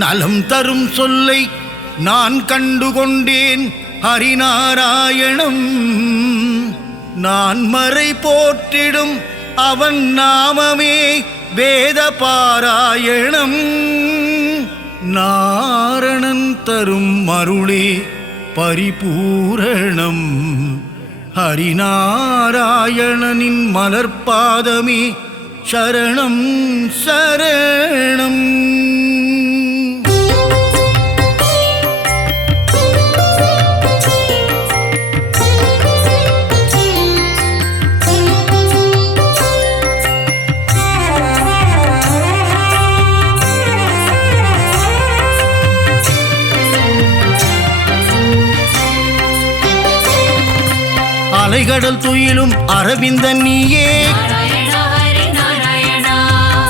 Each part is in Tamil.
நலம் தரும் சொல்லை நான் கண்டுகொண்டேன் ஹரிநாராயணம். நான் மறை போற்றிடும் அவன் நாமமே வேத பாராயணம். நாரணன் தரும் அருளே பரிபூரணம். ஹரிநாராயணனின் மலர்பாதமே சரணம் சரணம். அலைகடல் துயிலும் அரவிந்தன் நீயே,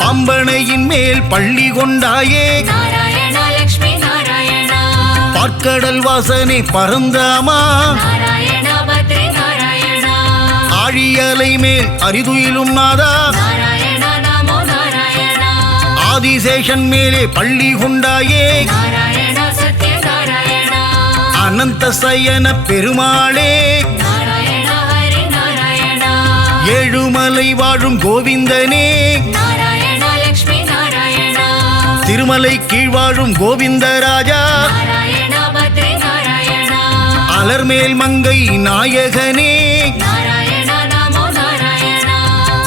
பம்பனையின் மேல் பள்ளி கொண்டாயே, பார்க்கடல் வாசனை பரந்தாமா, ஆழியலை மேல் அரிதுயிலும் நாதா, ஆதிசேஷன் மேலே பள்ளி கொண்டாயே, அனந்த சயன பெருமாளே, ஏழுமலை வாழும் கோவிந்தனே, திருமலை கீழ் வாழும் கோவிந்தராஜா, அலர்மேல் மங்கை நாயகனே,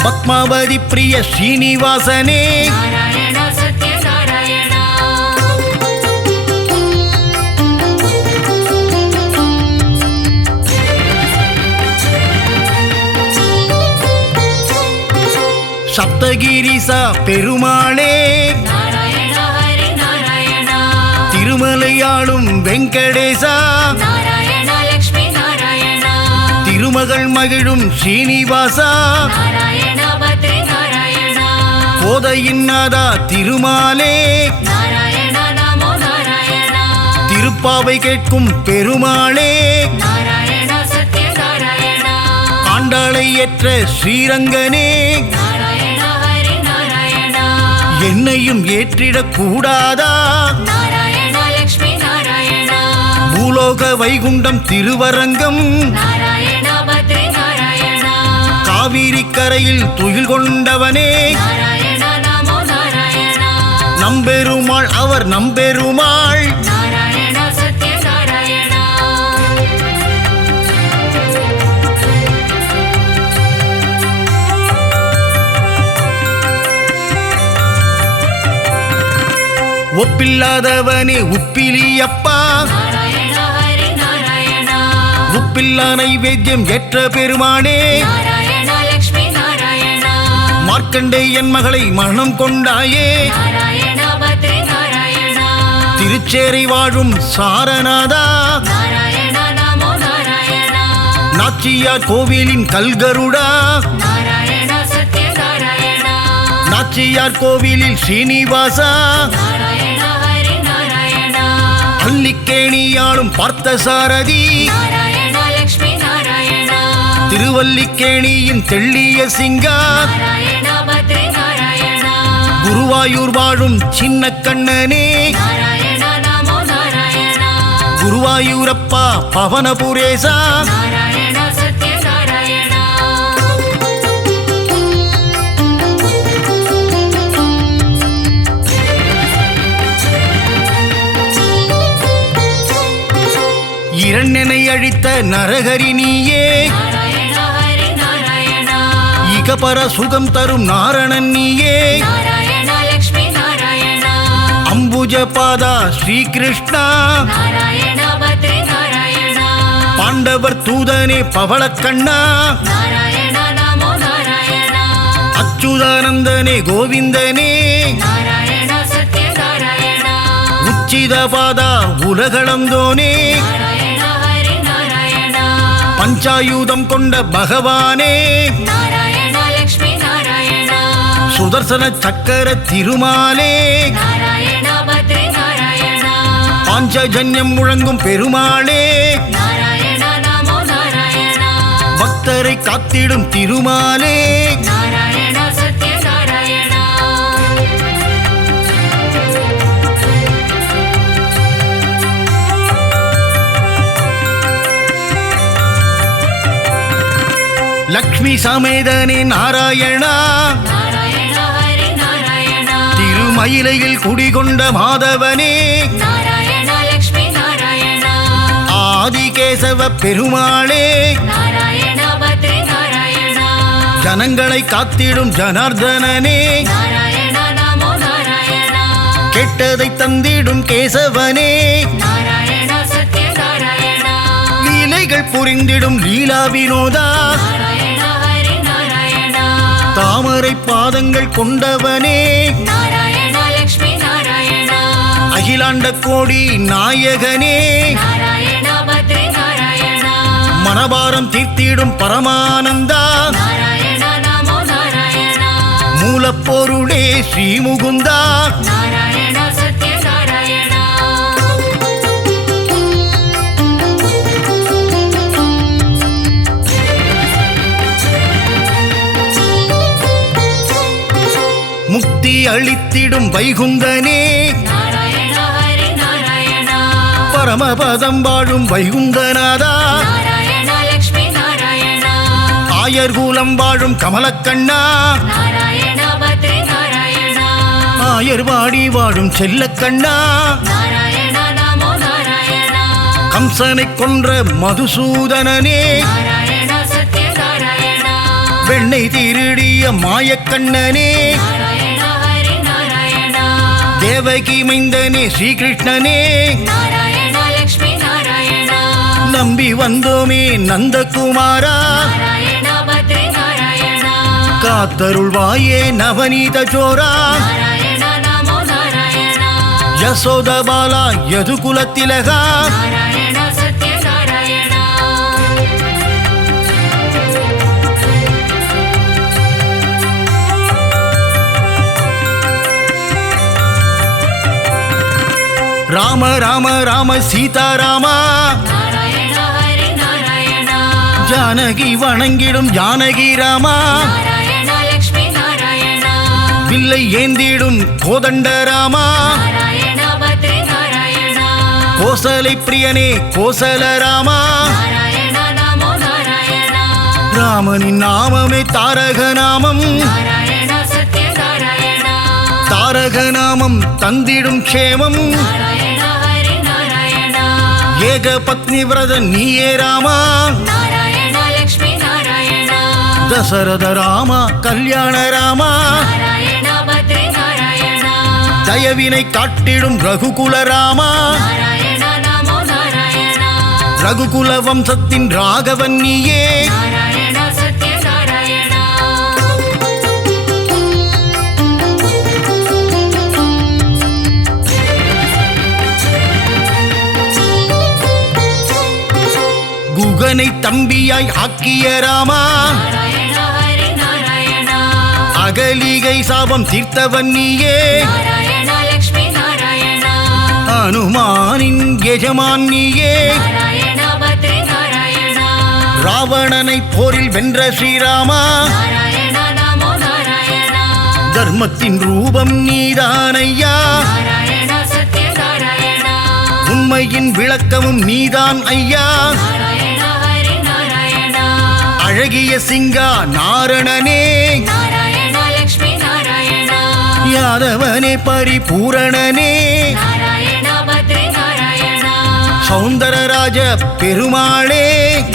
பத்மாவதி பிரிய ஸ்ரீனிவாசனே, சப்தகிரிசா பெருமாளே, திருமலையாளும் வெங்கடேசா, திருமகள் மகிழும் ஸ்ரீனிவாசா, கோதையின் நாதா திருமாலே, திருப்பாவை கேட்கும் பெருமாளே, ஆண்டாளை ஏற்ற ஸ்ரீரங்கனே, என்னையும் ஏற்றிடக் கூடாதா, பூலோக வைகுண்டம் திருவரங்கம், காவிரி கரையில் துயில் கொண்டவனே, நம்பெருமாள் அவர் நம்பெருமாள், ஒப்பில்லாதவனே உப்பிலியப்பா, உப்பில்லா நைவேத்தியம் ஏற்ற பெருமானே, மார்க்கண்டேயன் மகளை மனம் கொண்டாயே, திருச்சேரை வாழும் சாரநாதா, நாச்சியார் கோவிலின் கல்கருடா, நாச்சியார் கோவிலில் ஸ்ரீனிவாசா, அல்லிக்கேணியாளும் பார்த்த சாரதி, திருவல்லிக்கேணியின் தெள்ளிய சிங்கா, குருவாயூர் வாழும் சின்ன கண்ணனே, குருவாயூரப்பா பவனபுரேசா, இரண்டனை அழித்த நரகரி நீயே, இகபர சுகம் தரும் நாரணன் நீயே, அம்புஜ பாதா ஸ்ரீகிருஷ்ணா, பாண்டவர் தூதனே பவளக்கண்ணா, அச்சுதானந்தனே கோவிந்தனே, உச்சித பாதா உலகளந்தோனே, பஞ்சாயுதம் கொண்ட பகவானே, சுதர்சன சக்கர திருமாலே, பாஞ்சஜன்யம் முழங்கும் பெருமாளே, பக்தரை காத்திடும் திருமாலே, லக்ஷ்மி சமேதனே நாராயணா நாராயணா ஹரி நாராயணா திருமயிலையில் குடிகொண்ட மாதவனே நாராயணா லக்ஷ்மி நாராயணா ஆதிகேசவ பெருமாளே நாராயணா பத்ரி நாராயணா ஜனங்களை காத்திடும் ஜனார்தனனே நாராயணா நமோ நாராயணா கெட்டதை தந்திடும் கேசவனே நாராயணா சத்ய நாராயணா லீலைகள் புரிந்திடும் லீலா வினோதா நாராயணா ஹரி நாராயணா தாமரை பாதங்கள் கொண்டவனே நாராயணா லக்ஷ்மி நாராயணா அகிலாண்ட கோடி நாயகனே நாராயணா பத்ரி நாராயணா மனபாரம் தீர்த்திடும் பரமானந்தா நாராயணா நமோ நாராயணா மூலப்பொருளே ஸ்ரீமுகுந்தா நாராயணா சத்ய நாராயணா முக்தி அளித்திடும் வைகுந்தனே நாராயணா ஹரி நாராயணா பரமபதம் வாழும் வைகுந்தநாதா நாராயணா லக்ஷ்மி நாராயணா ஆயர்கூலம் வாழும் கமலக்கண்ணா நாராயணா பத்ரி நாராயணா ஆயர்வாடி வாழும் செல்லக்கண்ணா நாராயணா நமோ நாராயணா கம்சனை கொன்ற மதுசூதனனே நாராயணா சத்ய நாராயணா வெண்ணெய் திருடிய மாயக்கண்ணனே நாராயணா ஹரி நாராயணா தேவகி மைந்தனே ஸ்ரீகிருஷ்ணனே நாராயணா லக்ஷ்மி நாராயணா நம்பி வந்தோமே நந்தகுமாரா நாராயணா பத்ரி நாராயணா காத்தருள்வாயே நவநீத ஜோரா நாராயணா நமோ நாராயணா யசோத பாலா யதுகுலத்திலகா நாராயணா சத்ய நாராயணா ராம ராம ராம சீதாராமா நாராயணா ஹரி நாராயணா ஜானகி வணங்கிடும் ஜானகி ராமா நாராயணா லக்ஷ்மி நாராயணா வில்லை ஏந்திடும் கோதண்ட ராமா நாராயணா பத்ரி நாராயணா கோசலை பிரியனே கோசல ராமா நாராயணா நமோ நாராயணா ராமனின் நாமமே தாரக நாமம் நாராயணா சத்ய நாராயணா தாரக நாமம் தந்திடும் க்ஷேமம் நாராயணா ஹரி நாராயணா ஏக பத்னி விரத நீயே ராமா நாராயணா லக்ஷ்மி நாராயணா தசரத ராமா கல்யாண ராமா நாராயணா பத்ரி நாராயணா தயவினை காட்டிடும் ரகுகுல ராமா நாராயணா நமோ நாராயணா ரகுகுல வம்சத்தின் ராகவன் நீயே நாராயணா சத்ய நாராயணா குகனை தம்பியாய் ஆக்கிய ராமா நாராயணா ஹரி நாராயணா அகலிகை சாபம் தீர்த்தவன் நீயே நாராயணா லக்ஷ்மி நாராயணா அனுமானின் எஜமான் நீயே நாராயணா பத்ரி நாராயணா ராவணனை போரில் வென்ற ஸ்ரீராமா நாராயணா நமோ நாராயணா தர்மத்தின் ரூபம் நீதானையா நாராயணா சத்ய நாராயணா உண்மையின் விளக்கமும் நீதான் ஐயா நாராயணா ஹரி நாராயணா அழகிய சிங்கா நாரணனே நாராயணா லக்ஷ்மி நாராயணா யாதவனே பரிபூரணனே நாராயணா பத்ரி நாராயணா சௌந்தரராஜ பெருமாளே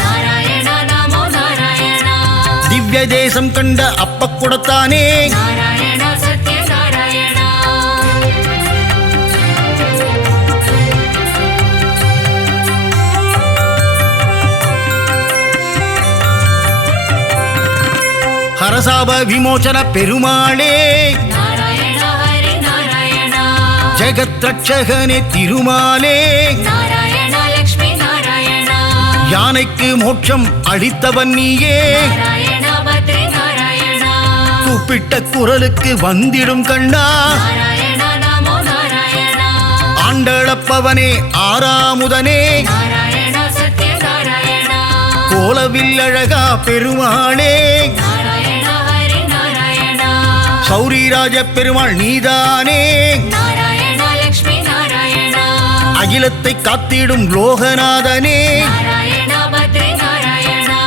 நாராயணா நமோ நாராயணா திவ்ய தேசம் கண்ட அப்ப குடத்தானே நாராயணா சத்ய நாராயணா ஹரசாப விமோசன பெருமாளே நாராயணா ஹரி நாராயணா ஜெகத் ரட்சகனே திருமாலே நாராயணா லக்ஷ்மி நாராயணா யானைக்கு மோட்சம் அளித்தவன் நீயே நாராயணா பத்ரி நாராயணா கூப்பிட்ட குரலுக்கு வந்திடும் கண்ணா நாராயணா நமோ நாராயணா ஆண்டளப்பவனே ஆறாமுதனே நாராயணா சத்ய நாராயணா கோலவில் அழகா பெருமாளே நாராயணா ஹரி நாராயணா சௌரிராஜ பெருமாள் நீதானே நாராயணா லக்ஷ்மி நாராயணா அகிலத்தை காத்திடும் லோகநாதனே நாராயணா பத்ரி நாராயணா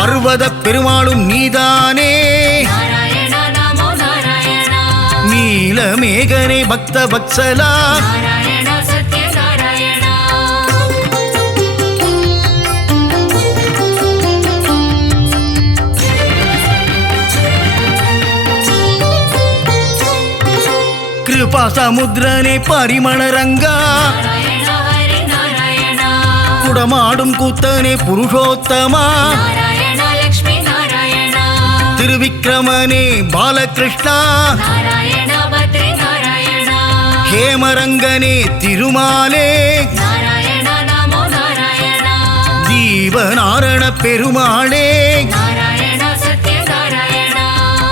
பர்வத பெருமாளும் நீதானே நாராயண நமோ நாராயண நீலமேகனே பக்த வத்சலா நாராயண சத்ய நாராயண கிருபா சமுத்திரனே பரிமளரங்கா நாராயண ஹரி நாராயண குடமாடும் கூத்தனே புருஷோத்தமா நாராயண லக்ஷ்மி நாராயண திருவிக்கிரமனே பாலகிருஷ்ணா நாராயண பத்ரி நாராயண ஹேமரங்கனே திருமாலே நாராயண நமோ நாராயண தீபநாரண பெருமாளே நாராயண சத்ய நாராயண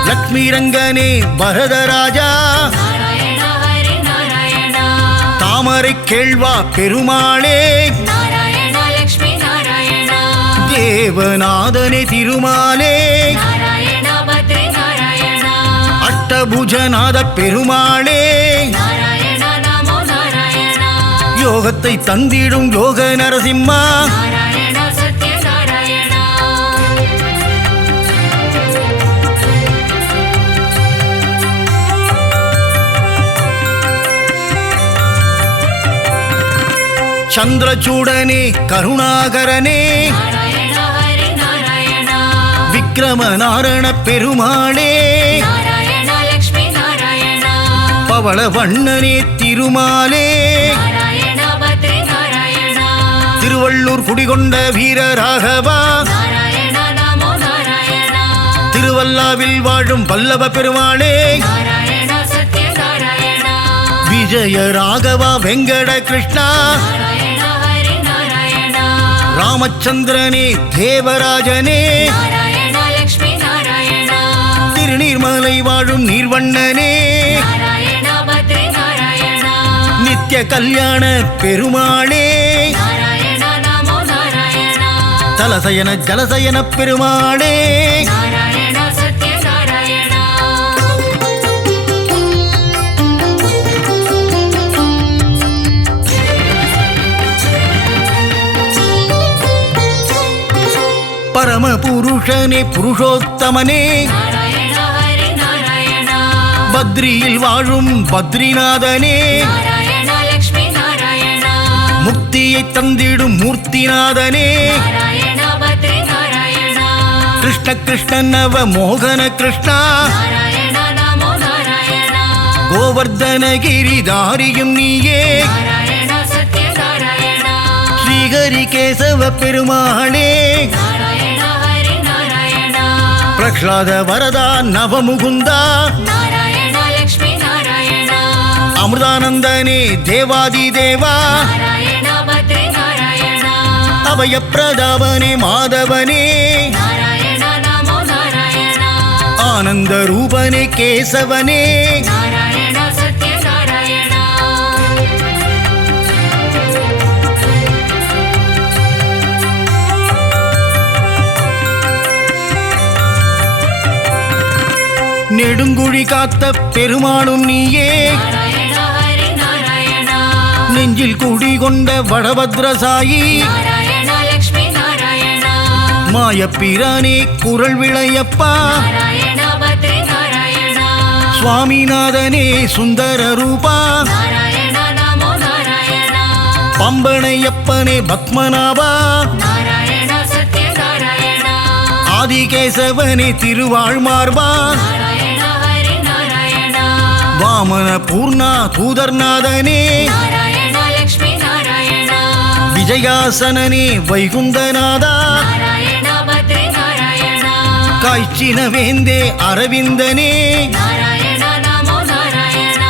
லக்ஷ்மிரங்கனே பரதராஜா நாராயண ஹரி நாராயண தாமரை கேள்வா பெருமாளே நாராயண லக்ஷ்மி நாராயண தேவநாதனே திருமாலே நாராயண பத்ரி நாராயண அஷ்டபுஜநாத பெருமாளே நாராயண நமோ நாராயண யோகத்தை தந்திடும் யோக நரசிம்மா நாராயண சத்ய நாராயண சந்திரசூடனே கருணாகரனே நாராயண ஹரி நாராயண விக்ரமநாரண பெருமாளே நாராயண லக்ஷ்மி நாராயண பவள வண்ணனே திருமாலே நாராயண பத்ரி நாராயண திருவள்ளூர் குடிகொண்ட வீரராகவா நாராயண நமோ நாராயண திருவல்லாவில் வாழும் வல்லப பெருமாளே நாராயண சத்ய நாராயண விஜய ராகவா வெங்கட கிருஷ்ணா நாராயண ஹரி நாராயண ராமச்சந்திரனே தேவராஜனே நாராயண லக்ஷ்மி நாராயண திருநீர்மலை வாழும் நீர்வண்ணனே நாராயண பத்ரி நாராயண நித்ய கல்யாண பெருமாளே நாராயண நமோ நாராயண தலசயன ஜலசயன பெருமாளே நாராயண சத்ய நாராயண பரம புருஷனே புருஷோத்தமனே நாராயண ஹரி நாராயண பத்ரியில் வாழும் பத்ரிநாதனே நாராயண லக்ஷ்மி நாராயண முக்தியை தந்திடும் மூர்த்திநாதனே நாராயண பத்ரி நாராயண கிருஷ்ண கிருஷ்ணன் நவ மோகன கிருஷ்ணா நாராயண நமோ நாராயண கோவர்தனகிரிதாரியும் நீயே நாராயண சத்ய நாராயண ஸ்ரீஹரி கேசவ பெருமாளே நாராயண ஹரி நாராயண பிரஹ்லாத வரதா நவமுகுந்தா நாராயண லக்ஷ்மி நாராயண அமிர்தானந்தனே தேவாதி தேவா நாராயண பத்ரி நாராயண அபய பிரதாபனே மாதவனே நாராயண நமோ நாராயண ஆனந்த ரூபனே கேசவனே நாராயண சத்ய நாராயண நெடுங்குழி காத்த பெருமாளும் நீயே நாராயண ஹரி நாராயண நெஞ்சில் குடிகொண்ட வடபத்ரசாயி நாராயண லக்ஷ்மி நாராயண மாயப்பிரானே குரல் விளையப்பா நாராயண பத்ரி நாராயண சுவாமிநாதனே சுந்தர ரூபா நாராயண நமோ நாராயண பம்பனையப்பனே பத்மநாபா நாராயண சத்ய நாராயண ஆதிகேசவனே திருவாழ்மார்பா நாராயண ஹரி நாராயண வாமன பூர்ணா தூதர்நாதனே நாராயண லக்ஷ்மி நாராயண விஜயாசனனே வைகுந்தநாதா நாராயண பத்ரி நாராயண காய்ச்சின வேந்தே அரவிந்தனே நாராயண நமோ நாராயண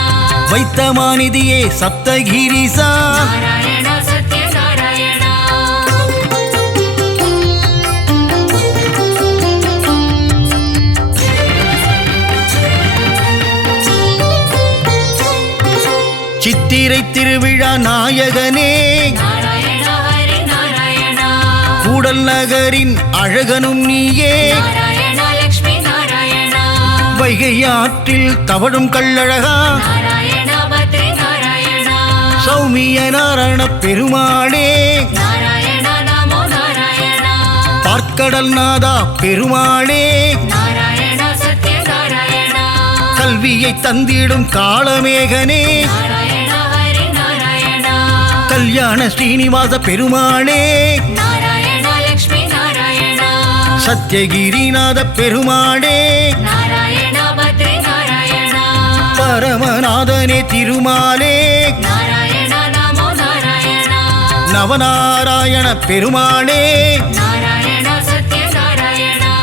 வைத்தமாநிதியே சப்தகிரிசா நாராயண சத்ய நாராயண சித்திரை திருவிழா நாயகனே நாராயண ஹரி நாராயண கூடல் நகரின் அழகனும் நீயே நாராயண லக்ஷ்மி நாராயண வைகை ஆற்றில் தவழும் கள்ளழகா நாராயண பத்ரி நாராயண சௌமிய நாராயண பெருமாளே நாராயண நமோ நாராயண பார்க்க பார்க்கடல் நாதா பெருமாளே நாராயணா சத்யநாராயணா கல்வியை தந்திடும் காளமேகனே நாராயணா ஹரி நாராயணா கல்யாண ஸ்ரீனிவாச பெருமாளே நாராயணா லக்ஷ்மி நாராயணா சத்யகிரிநாத பெருமாளே நாராயணா பத்ரி நாராயணா பரமநாதனே திருமாலே நாராயணா நமோ நாராயணா நவநாராயண பெருமாளே நாராயணா சத்யநாராயணா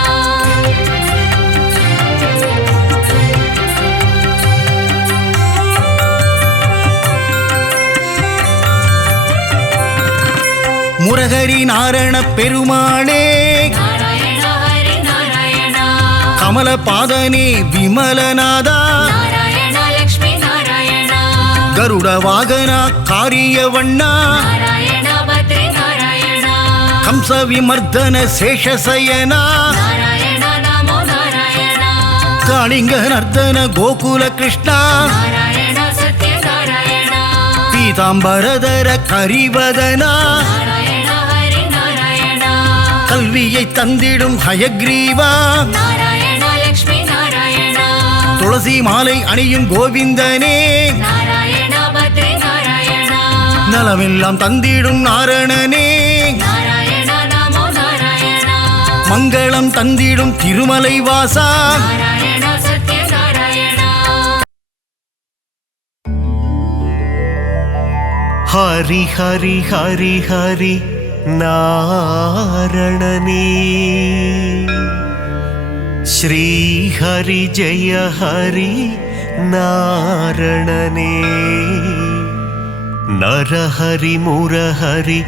முரகரி நாரண பெருமாளே நாராயணா ஹரி நாராயணா கமலபாதனே விமலநாதா நாராயணா லக்ஷ்மி நாராயணா கருட வாகனா காரியவண்ணா நாராயணா பத்ரி நாராயணா கம்ச விமர்தன சேஷசயனா நாராயணா நமோ நாராயணா காளிங்க நர்தன கோகுல கிருஷ்ணா நாராயணா சத்யநாராயணா பீதாம்பரதர கரிவதனா நாராயணா ஹரி நாராயணா கல்வியை தந்திடும் ஹயக்ரீவா நாராயணா லக்ஷ்மி நாராயணா துளசி மாலை அணியும் கோவிந்தனே நாராயணா பத்ரி நாராயணா நலமெல்லாம் தந்திடும் நாரணனே நாராயணா நமோ நாராயணா மங்களம் தந்திடும் திருமலை வாசா நாராயணா சத்யநாராயணா ஹரி ஹரி ஹரி ஹரி நாரணனே ஸ்ரீ ஹரி ஜெய ஹரி நாரணனே நரஹரி முரஹரி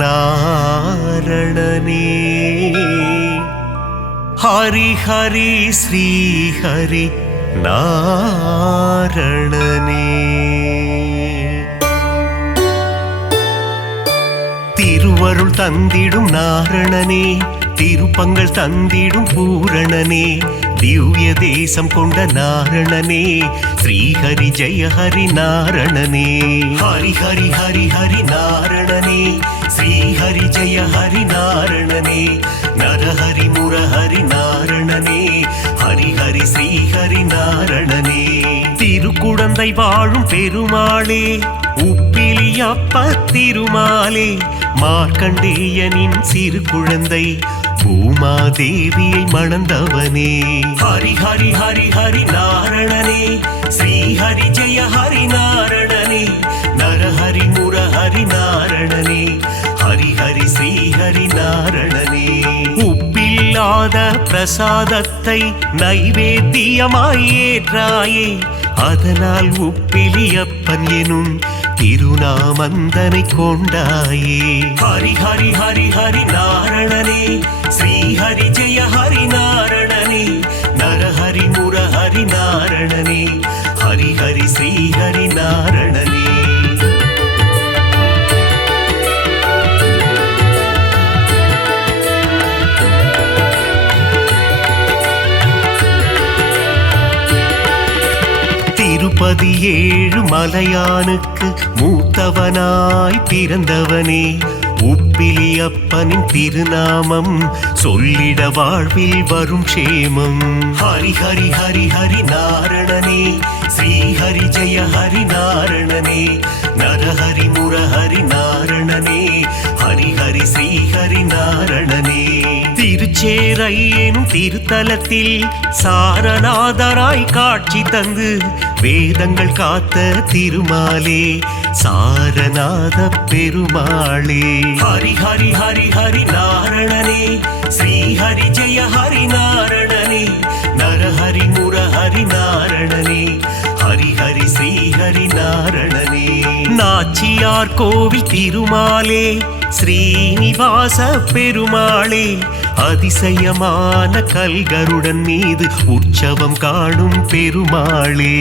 நாரணனே ஹரி ஹரி ஸ்ரீ ஹரி நாரணனே திருவருள் தந்திடும் நாரணனே திருப்பங்கள் தந்திடும் பூரணனே திவ்ய தேசம் கொண்ட நாரணனே ஸ்ரீஹரி ஜெய ஹரி நாரணனே ஹரி ஹரி ஹரி ஹரி நாரணனே ஸ்ரீஹரி ஜெய ஹரி நாரணனே நரஹரி முரஹரி நாரணனே ஹரி ஹரி ஸ்ரீஹரி நாரணனே திருக்குடந்தை வாழும் பெருமாளே உப்பிலியப்ப திருமாலே மார்க்கண்டேயனின் சிறு குழந்தை பூமாதேவியை மணந்தவனே ஹரி ஹரி ஹரி ஹரி நாரணனே ஸ்ரீஹரி ஜெய ஹரி நாரணனே நரஹரி முரஹரி நாரணனே ஹரி ஹரி ஸ்ரீஹரி நாரணனே உப்பில்லாத பிரசாதத்தை நைவேத்தியமாய் ஏற்றாயே அதனால் உப்பிலியப்பன் எனும் திருநாமந்தனை கொண்டாயே ஹரி ஹரி ஹரி ஹரி நாரணனே ஸ்ரீஹரி ஜெய ஹரி நாரணனே நரஹரி முரஹரி நாரணனே ஹரி ஹரி ஸ்ரீஹரி நாரணனே திருப்பதி ஏழு மலையானுக்கு மூத்தவனாய் பிறந்தவனே உப்பிலியப்பனின் திருநாமம் சொல்லிட வாழ்வில் வரும் க்ஷேமம் ஹரி ஹரி ஹரி ஹரி நாரணனே ஸ்ரீஹரி ஜெய ஹரி நாரணனே நரஹரி முரஹரி நாரணனே ஹரி ஹரி ஸ்ரீஹரி நாரணனே திருச்சேரை எனும் திருத்தலத்தில் சாரநாதராய் காட்சி தந்து வேதங்கள் காத்த திருமாலே சாரநாத பெருமாளே ஹரி ஹரி ஹரி ஹரி நாரணனே ஸ்ரீஹரி ஜெய ஹரி நாரணனே நரஹரி முரஹரி நாரணனே ஹரி ஹரி ஸ்ரீஹரி நாரணனே நாச்சியார் கோவில் திருமாலே ஸ்ரீனிவாச பெருமாளே அதிசயமான கல்கருடன் மீது உற்சவம் காணும் பெருமாளே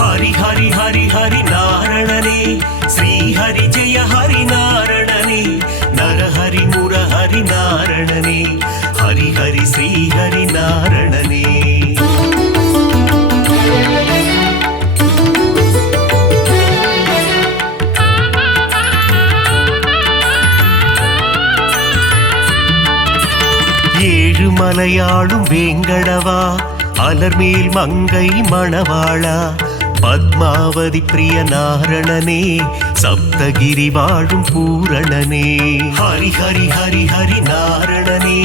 ஹரி ஹரி ஹரி ஹரி நாரணனே ஸ்ரீஹரி ஜெய ஹரி நாரணனே நரஹரி முரஹரி நாரணனே ஹரி ஹரி ஸ்ரீஹரி நாரணனே மலையாளும் வேங்கடவா அலர்மேல் மங்கை மணவாளா பத்மாவதி பிரிய நாரணனே சப்தகிரி வாழும் பூரணனே ஹரி ஹரி ஹரி ஹரி நாரணனே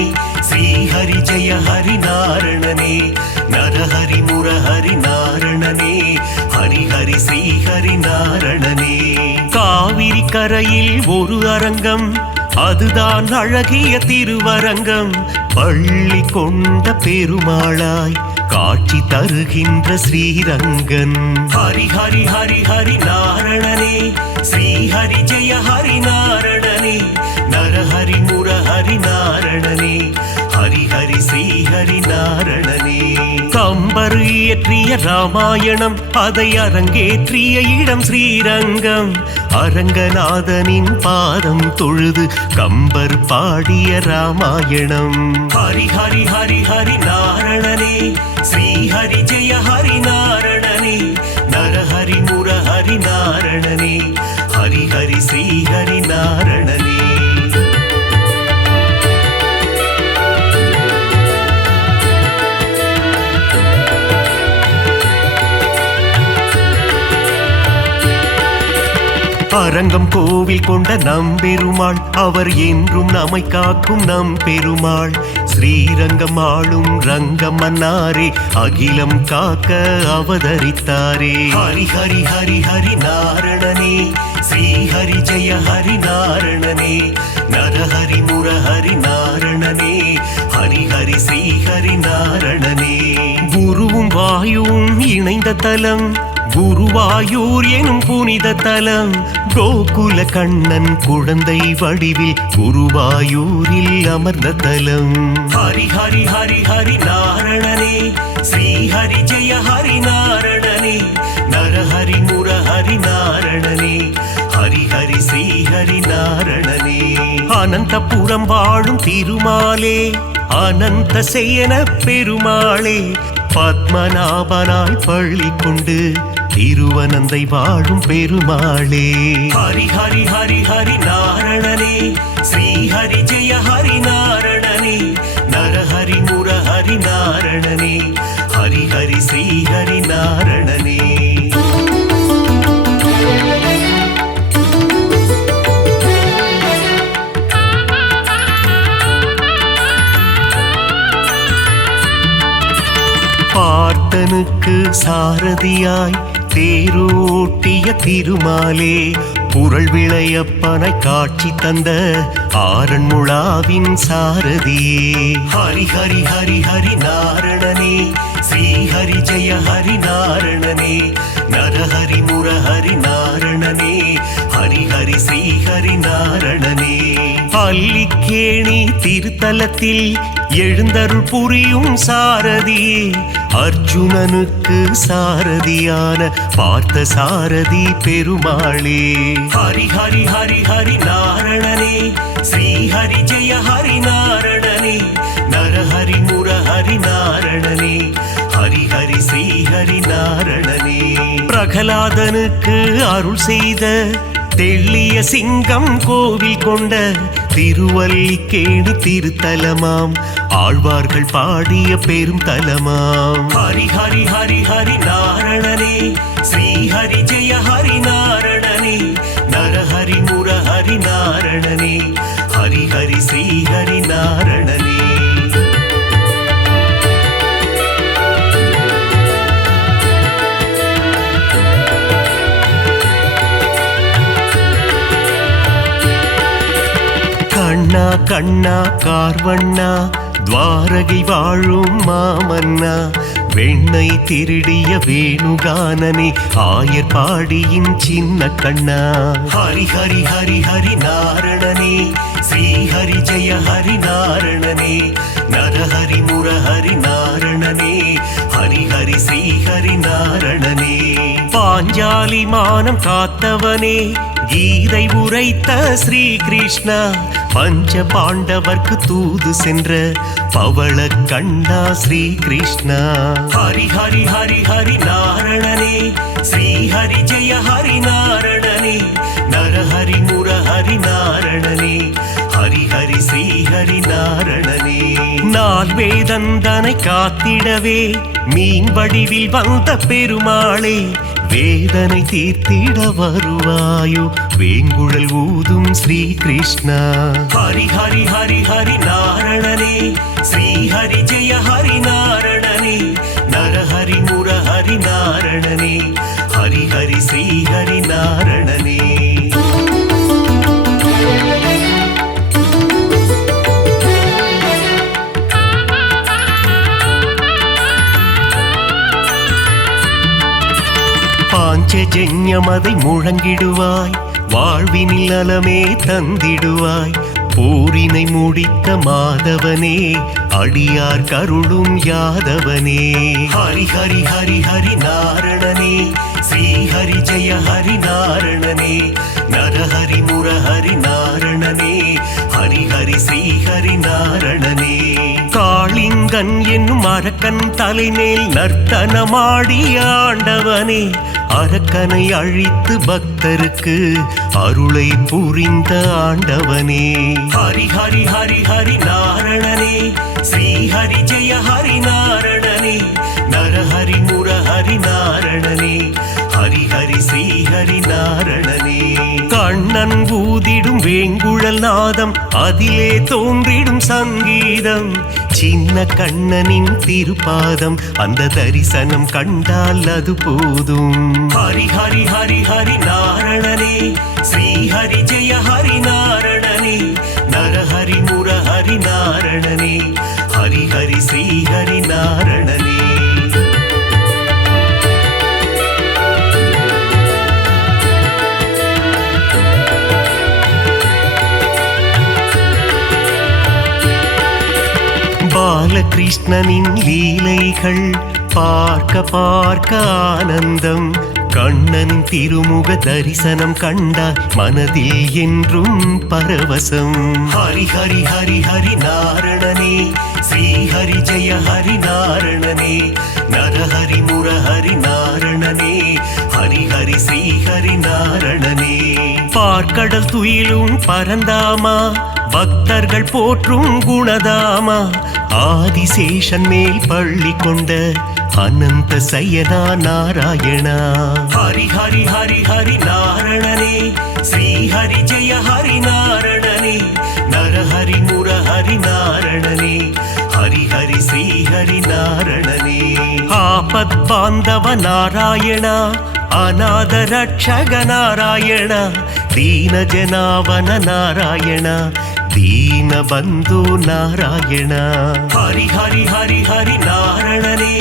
ஸ்ரீ ஹரி ஜெய ஹரி நாரணனே நரஹரி முரஹரி நாரணனே ஹரி ஹரி ஸ்ரீ ஹரி நாரணனே காவிரி கரையில் ஒரு அரங்கம் அதுதான் அழகிய திருவரங்கம் பள்ளி கொண்ட பெருமாளாய் காட்சி தருகின்ற ஸ்ரீரங்கன் ஹரி ஹரி ஹரி ஹரி நாரணனே ஸ்ரீ ஹரி ஜெய ஹரி நாரணனே நரஹரி முரஹரி நாரணனே ஹரி ஹரி ஸ்ரீ ஹரி நாரணனே கம்பர் இயற்றிய ராமாயணம் அதை அரங்கேற்றிய இடம் ஸ்ரீரங்கம் அரங்கநாதனின் பாதம் தொழுது கம்பர் பாடிய ராமாயணம் ஹரி ஹரி ஹரி ஹரி நாரணனே ஸ்ரீ ஹரி ஜெய ஹரி நாரணனே நரஹரி முரஹரி நாரணனே ஹரி ஹரி ஸ்ரீ ஹரி நாரணனே அரங்கம் கோவில் கொண்ட நம்பெருமாள் அவர் என்றும் நம்மை காக்கும் நம்பெருமாள் ஸ்ரீரங்கம் ஆளும் ரங்கம் மன்னாரே அகிலம் காக்க அவதரித்தாரே ஹரி ஹரி ஹரி ஹரி நாரணனே ஸ்ரீ ஹரி ஜெய ஹரி நாரணனே நரஹரி முரஹரி நாரணனே ஹரி ஹரி ஸ்ரீ ஹரி நாரணனே குருவும் வாயுவும் இணைந்த தலம் குருவாயூர் எனும் புனித தலம் கோகுல கண்ணன் குழந்தை வடிவில் குருவாயூரில் அமர்ந்த தலம் ஹரி ஹரி ஹரி ஹரி நாரணனே ஸ்ரீ ஹரி ஜெய ஹரி நாரணனே நரஹரி முரஹரி நாரணனே ஹரி ஹரி ஸ்ரீ ஹரி நாரணனே அனந்தபுரம் வாழும் திருமாலே அனந்த சேன பெருமாளே பத்மநாபனாய் பள்ளி கொண்டு திருவனந்தை வாழும் பெருமாளே ஹரி ஹரி ஹரி ஹரி நாரணனே ஸ்ரீ ஹரி ஜெய ஹரி நாரணனே நரஹரி முரஹரி நாரணனே ஹரி ஹரி ஸ்ரீ ஹரி நாரணனே பார்த்தனுக்கு சாரதியாய் தேரோட்டிய திருமாலே புரள் விளையப்பனை காட்சி தந்த ஆரண்முழாவின் சாரதியே ஹரி ஹரி ஹரி ஹரி நாரணனே ஸ்ரீ ஹரி ஜெய ஹரி நாரணனே நரஹரி முரஹரி நாரணனே ஹரி ஹரி ஸ்ரீ ஹரி நாரணனே பள்ளிக்கேணி திருத்தலத்தில் எழுந்தருள் புரியும் சாரதியே அர்ஜுனனுக்கு சாரதியான பார்த்த சாரதி பெருமாளே ஹரி ஹரி ஹரி ஹரி நாரணனே ஸ்ரீ ஹரி ஜெய ஹரி நாரணனே நரஹரி முரஹரி நாரணனே ஹரி ஹரி ஸ்ரீ ஹரி நாரணனே பிரகலாதனுக்கு அருள் செய்த தெள்ளிய சிங்கம் கோவில் கொண்ட திருவல்லிக்கேணி திருத்தலமாம் ஆழ்வார்கள் பாடிய பெரும் தலமாம் ஹரி ஹரி ஹரி ஹரி நாரணனே ஸ்ரீ ஹரி ஜெய ஹரி நாரணனே நரஹரி முரஹரி நாரணனே ஹரி ஹரி ஸ்ரீ ஹரி நாரணனே கண்ணா கண்ணா கார்வண்ணா துவாரகை வாழும் மாமன்னா வெண்ணை திருடிய வேணுகானனே ஆயர் பாடியின் சின்ன கண்ணா ஹரி ஹரி ஹரி ஹரி நாரணனே ஸ்ரீ ஹரி ஜெய ஹரி நாரணனே நரஹரி முரஹரி நாரணனே ஹரி ஹரி ஸ்ரீ ஹரி நாரணனே பாஞ்சாலி மானம் காத்தவனே கீதை உரைத்த ஸ்ரீ கிருஷ்ணா பஞ்ச பாண்டவர்க்கு தூது சென்ற பவள கண்ணா ஸ்ரீ கிருஷ்ணா ஹரி ஹரி ஹரி ஹரி நாரணனே ஸ்ரீ ஹரி ஜெய ஹரி நாரணனே நரஹரி முரஹரி நாரணனே ஹரி ஹரி ஸ்ரீ ஹரி நாரணனே வேதந்தனை காத்திடவே மீன் வடிவில் வந்த பெருமாளே வேதனை தீர்த்திட வருவாயோ வேங்குழல் ஊதும் ஸ்ரீ கிருஷ்ணா. ஹரி ஹரி ஹரி ஹரி நாரணனே ஸ்ரீ ஹரி ஜெய ஹரி நாரணனே நரஹரி முரஹரி நாரணனே ஹரி ஹரி ஸ்ரீ ஹரி நாரணனே. பாஞ்சஜன்யமதை முழங்கிடுவாய் வாழ்வினில் நலமே தந்திடுவாய் போரினை முடித்த மாதவனே அடியார் கருளும் யாதவனே. ஹரி ஹரி ஹரி ஹரி நாரணனே ஸ்ரீ ஹரி ஜெய ஹரி நாரணனே நரஹரி முரஹரி நாரணனே ஹரி ஹரி ஸ்ரீ ஹரி நாரணனே. காளிங்கன் என்னும் அரக்கன் தலைமேல் நர்த்தனமாடி ஆண்டவனே அரக்கனை அழித்து பக்தருக்கு அருளை புரிந்த ஆண்டவனே. ஹரி ஹரி ஹரி ஹரி நாரணனே ஸ்ரீ ஹரி ஜெய ஹரி நாரணனே நரஹரி முரஹரி நாரணனே ஹரி ஹரி ஸ்ரீ ஹரி நாரணனே. கண்ணன் ஊதிடும் வேங்குழல் நாதம் அதிலே தோன்றிடும் சங்கீதம் சின்ன கண்ணனின் திருப்பாதம் அந்த தரிசனம் கண்டால் அது போதும். ஹரி ஹரி ஹரி ஹரி நாரணனே ஸ்ரீ ஹரி ஜெய ஹரி நாரணனே நரஹரி முரஹரி நாரணனே ஹரி ஹரி ஸ்ரீ ஹரி நாரணனே. பாலகிருஷ்ணனின் லீலைகள் பார்க்க பார்க்க ஆனந்தம் கண்ணனின் திருமுக தரிசனம் கண்டால் மனதில் என்றும் பரவசம். ஹரி ஹரி ஹரி ஹரி நாரணனே ஸ்ரீ ஹரி ஜெய ஹரி நாரணனே நரஹரி முரஹரி நாரணனே ஹரி ஹரி ஸ்ரீ ஹரி நாரணனே. பார்க்கடல் துயிலும் பரந்தாமா பக்தர்கள் போற்றும் குணதாமா ஆதிசேஷன் மேல் பள்ளி கொண்ட அனந்த சயனா நாராயணா. ஹரி ஹரி ஹரி ஹரி நாரணனே ஸ்ரீ ஹரி ஜெய ஹரி நாரணனே நரஹரி முரஹரி நாரணனே ஹரி ஹரி ஸ்ரீ ஹரி நாரணனே. ஆபத் பாந்தவ நாராயணா அநாத ரட்சக நாராயணா தீன ஜனாவன நாராயணா தீன பந்து நாராயணா. ஹரி ஹரி ஹரி ஹரி நாரணனே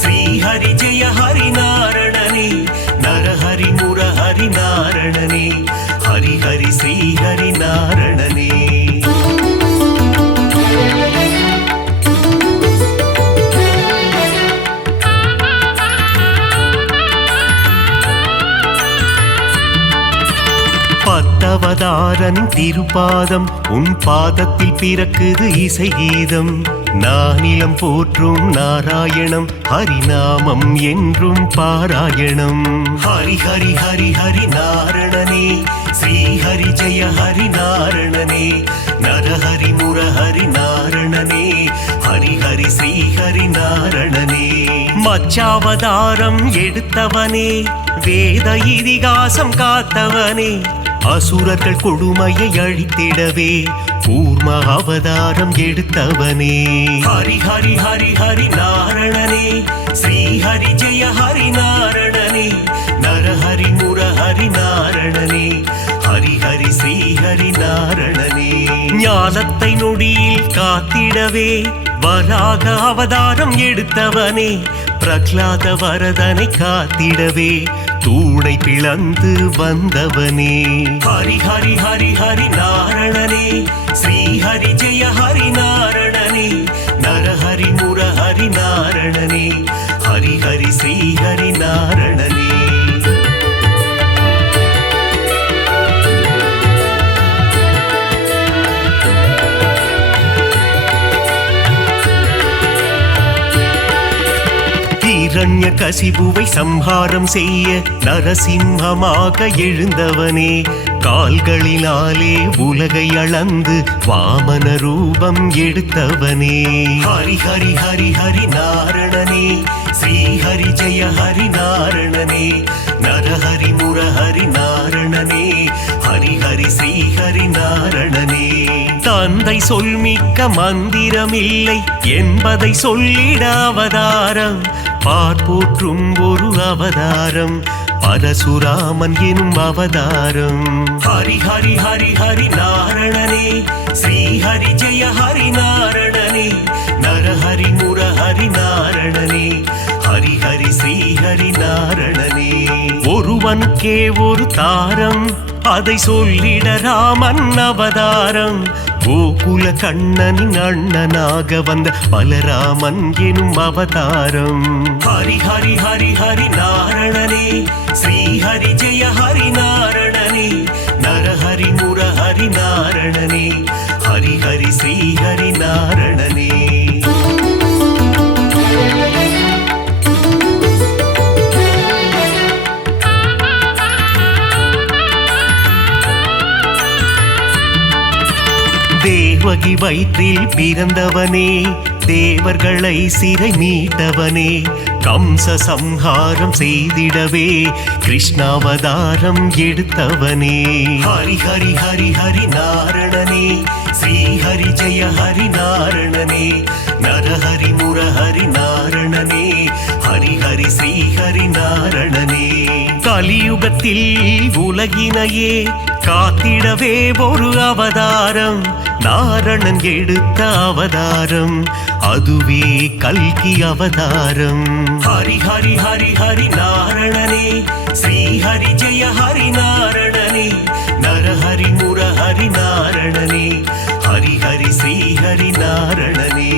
ஸ்ரீ ஹரி ஜெய ஹரி நாரணனே நரஹரி முரஹரி நாரணனே ஹரி ஹரி ஸ்ரீ ஹரி நாரணனே. பத்தவதாரனின் திருப்பாதம் உன் பாதத்தில் பிறக்குது இசை கீதம் நானிலம் போற்றும் நாராயணம் ஹரிநாமம் என்றும் பாராயணம். ஹரி ஹரி ஹரி ஹரி நாரணனே ஸ்ரீ ஹரி ஜெய ஹரி நாரணனே நரஹரி முரஹரி நாரணனே ஹரி ஹரி ஸ்ரீ ஹரி நாரணனே. மச்சாவதாரம் எடுத்தவனே வேத இதிகாசம் காத்தவனே அசுரர்கள் கொடுமையை அழித்திடவே கூர்ம அவதாரம் எடுத்தவனே. ஹரி ஹரி ஹரி ஹரி நாரணனே ஸ்ரீ ஹரி ஜெய ஹரி நாரணனே நரஹரி முரஹரி நாரணனே ஹரி ஹரி ஸ்ரீ ஹரி நாரணனே. ஞானத்தை நொடியில் காத்திடவே வராக அவதாரம் எடுத்தவனே பிரகலாத வரதனை காத்திடவே தூணை பிளந்து வந்தவனே. ஹரி ஹரி ஹரி ஹரி நாரணனே ஸ்ரீ ஹரி ஜெய ஹரி நாரணனே நரஹரி முரஹரி நாரணனே ஹரி ஹரி ஸ்ரீ ஹரி நாரணனே. ஹிரண்ய கசிபுவை சம்ஹாரம் செய்ய நரசிம்மமாக எழுந்தவனே, கால்களினாலே உலகை அளந்து வாமன ரூபம் எடுத்தவனே. ஹரி ஹரி ஹரி ஹரி நாரணனே, ஸ்ரீ ஹரி ஜெய ஹரி நாரணனே, நரஹரி முரஹரி நாரணனே, ஹரி ஹரி ஸ்ரீ ஹரி நாரணனே. தந்தை சொல்மிக்க மந்திரமில்லை என்பதை சொல்லிட அவதாரம், பார்ப்போற்றும் ஒரு அவதாரம், பரசுராமன் எனும் அவதாரம். ஹரி ஹரி ஹரி ஹரி நாரணனே, ஸ்ரீ ஹரி ஜெய ஹரி நாரணனே, நரஹரி முரஹரி நாரணனே, ஹரி ஹரி ஸ்ரீ ஹரி நாரணனே. ஒருவனுக்கே ஒரு தாரம், அதை சொல்லிட ராமன் அவதாரம், கோகுல கண்ணனின் அண்ணனாக வந்த பலராமன் எனும் அவதாரம். ஹரி ஹரி ஹரி ஹரி நாரணனே, ஸ்ரீ ஹரி ஜெய ஹரி நாரணனே, நரஹரி முரஹரி நாரணனே, ஹரி ஹரி ஸ்ரீ ஹரி நாரணனே. தேவகி வயிற்றில் பிறந்தவனே, தேவர்களை சிறை மீட்டவனே, கம்ச சம்ஹாரம் செய்திடவே கிருஷ்ணாவதாரம் எடுத்தவனே. ஹரி ஹரி ஹரி ஹரி நாரணனே, ஸ்ரீ ஹரி ஜெய ஹரி நாரணனே, நரஹரி முரஹரி நாரணனே, ஹரி ஹரி ஸ்ரீ ஹரி நாரணனே. கலியுகத்தில் உலகினையே காத்திடவே ஒரு அவதாரம், நாரணன் எடுத்த அவதாரம், அதுவே கல்கி அவதாரம். ஹரி ஹரி ஹரி ஹரி நாரணனே, ஸ்ரீ ஹரி ஜெய ஹரி நாரணனே, நரஹரி முரஹரி நாரணனே, ஹரி ஹரி ஸ்ரீ ஹரி நாரணனே.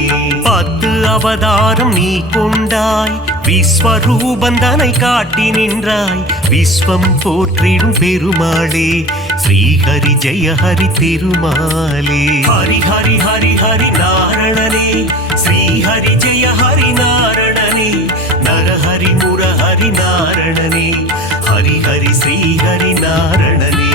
10 அவதாரம் நீ கொண்டாய், விஸ்வரூபந்தனை காட்டி நின்றாய், விஸ்வம் போற்றிடும் பெருமாளே, ஸ்ரீ ஹரி ஜெய ஹரி திருமாலே. ஹரி ஹரி ஹரி ஹரி நாரணனே, ஸ்ரீ ஹரி ஜெய ஹரி நாரணனே, நரஹரி முரஹரி நாரணனே, ஹரி ஹரி ஸ்ரீ ஹரி நாரணனே.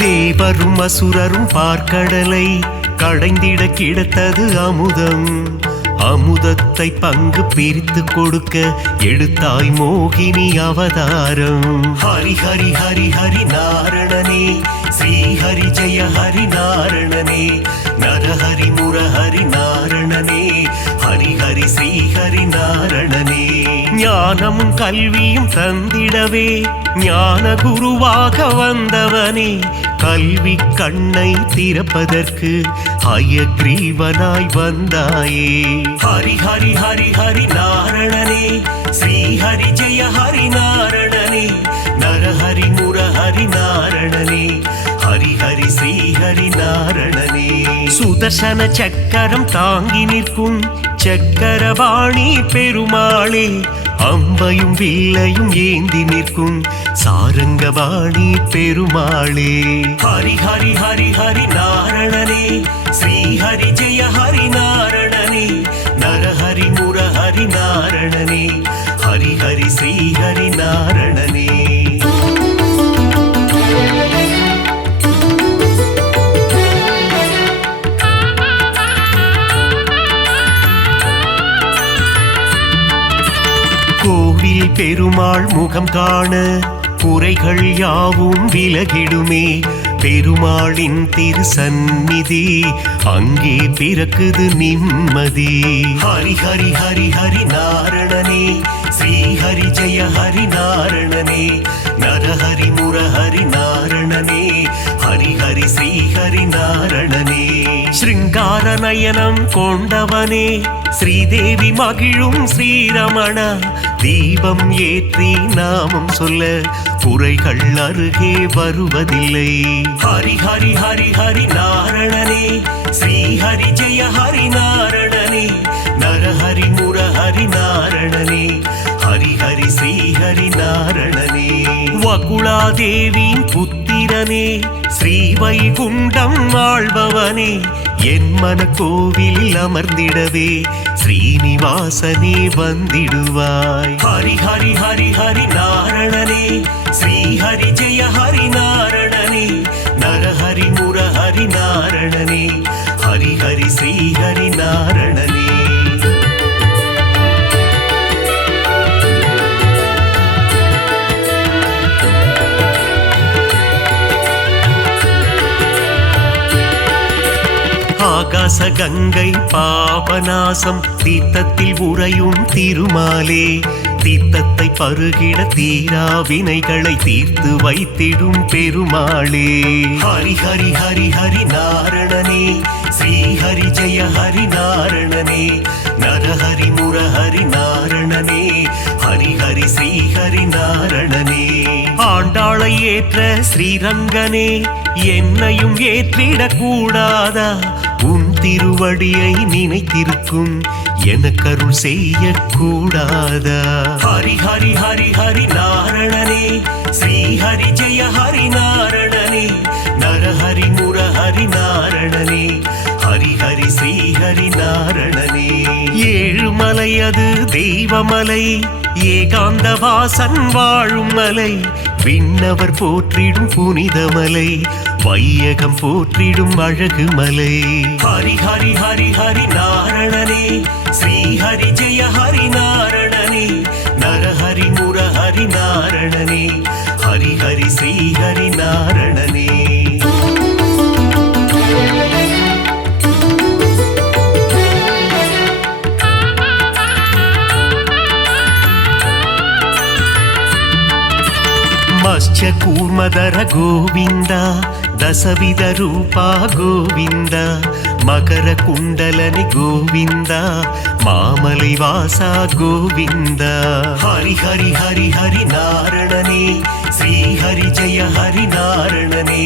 தேவரும் அசுரரும் பார்க்கடலை கடைந்திட கிடைத்தது அமுதம், அமுதத்தை பங்கு பிரித்து கொடுக்க எடுத்தாய் மோகினி அவதாரம். ஹரி ஹரி ஹரி ஹரி நாரணனே, ஸ்ரீ ஹரி ஜெய ஹரி நாரணனே, நரஹரி முரஹரி நாரணனே, ஹரி ஹரி ஸ்ரீ ஹரி நாரணனே. ஞானமும் கல்வியும் தந்திடவே ஞான குருவாக வந்தவனே, கல்வி கண்ணை திறப்பதற்கு ஹயக்ரீவனாய் வந்தாயே. ஹரி ஹரி ஹரி ஹரி நாரணனே, ஸ்ரீ ஹரி ஜெய ஹரி நாரணனே, நரஹரி முரஹரி நாரணனே, ஹரி ஹரி ஸ்ரீ ஹரி நாரணனே. சுதர்சன சக்கரம் தாங்கி நிற்கும் சக்கரவாணி பெருமாளே, அம்பையும் வில்லையும் ஏந்தி நிற்கும் சாரங்கவாணி பெருமாளே. ஹரி ஹரி ஹரி ஹரி நாரணனே, ஸ்ரீ ஹரி ஜெய ஹரி நாரணனே, நரஹரி முரஹரி நாரணனே, ஹரி ஹரி ஸ்ரீ ஹரி நாரணனே. கோவில் பெருமாள் முகம் காண குறைகள் யாவும் விலகிடுமே, பெருமாளின் திருசந்நிதி அங்கே பிறக்குது நிம்மதி. ஹரி ஹரி ஹரி ஹரி நாரணனே, ஸ்ரீ ஹரி ஜெய ஹரி நாரணனே, நரஹரி முரஹரி நாரணனே, ஹரி ஹரி ஸ்ரீ ஹரி நாரணனே. ஸ்ருங்கார நயனம் கொண்டவனே, ஸ்ரீதேவி மகிழும் ஸ்ரீரமணா, தீபம் ஏற்றி நாமம் சொல்ல குறைகள் அருகே வருவதில்லை. ஹரி ஹரி ஹரி ஹரி நாரணனே, ஸ்ரீ ஹரி ஜெய ஹரி நாரணனே, நரஹரி முரஹரி நாரணனே, ஹரி ஹரி ஸ்ரீ ஹரி நாரணனே. மங்குளாதேவியின் புத்திரனே ஸ்ரீவைகுண்டம் ஆள்பவனே என் மன கோவிலில் அமர்ந்திடவே ஸ்ரீனிவாசனே வந்திடுவாய். ஹரி ஹரி ஹரி ஹரி நாரணனே ஸ்ரீ ஹரி ஜெய ஹரி நாரணனே நரஹரி முரஹரி நாரணனே ஹரி ஹரி ஸ்ரீ ஹரி நாரணனே. ஆகாச கங்கை பாபநாசம் தீர்த்தத்தில் உறையும் திருமாலே தீர்த்தத்தை பருகிட தீரா வினைகளை தீர்த்து வைத்திடும் பெருமாளே. ஹரி ஹரி ஹரி ஹரி நாரணனே ஸ்ரீ ஹரி ஜெய ஹரி நாரணனே நரஹரி முரஹரி நாரணனே ஹரி ஹரி ஸ்ரீ ஹரி நாரணனே. ஆண்டாளை ஏற்ற ஸ்ரீரங்கனே என்னையும் ஏற்றிடக் கூடாதா? உன் திருவடியை நினைத்திருக்கும் எனக்கருள் செய்யக்கூடாதா? ஹரி ஹரி ஹரி ஹரி நாரணனே ஸ்ரீ ஹரி ஜெய ஹரி நாரணனே நரஹரி முரஹரி நாரணனே ஹரி ஹரி ஸ்ரீ ஹரி நாரணனே. ஏழுமலை அது தெய்வமலை ஏகாந்த வாசன் வாழும் மலை விண்ணவர் போற்றிடும் புனிதமலை வையகம் போற்றிடும் அழகு மலை. ஹரி ஹரி ஹரி ஹரி நாரணனே ஸ்ரீ ஹரி ஜெய ஹரி நாரணனே நரஹரி முரஹரி நாரணனே ஹரி ஹரி ஸ்ரீ ஹரி நாரணனே. மத்ஸ்ய கூர்மதர கோவிந்த தசவித ரூபா கோவிந்த மகர குண்டலனி கோவிந்த மாமலை வாசா கோவிந்த. ஹரி ஹரி ஹரி ஹரி நாரணனே ஸ்ரீ ஹரி ஜெய ஹரி நாரணனே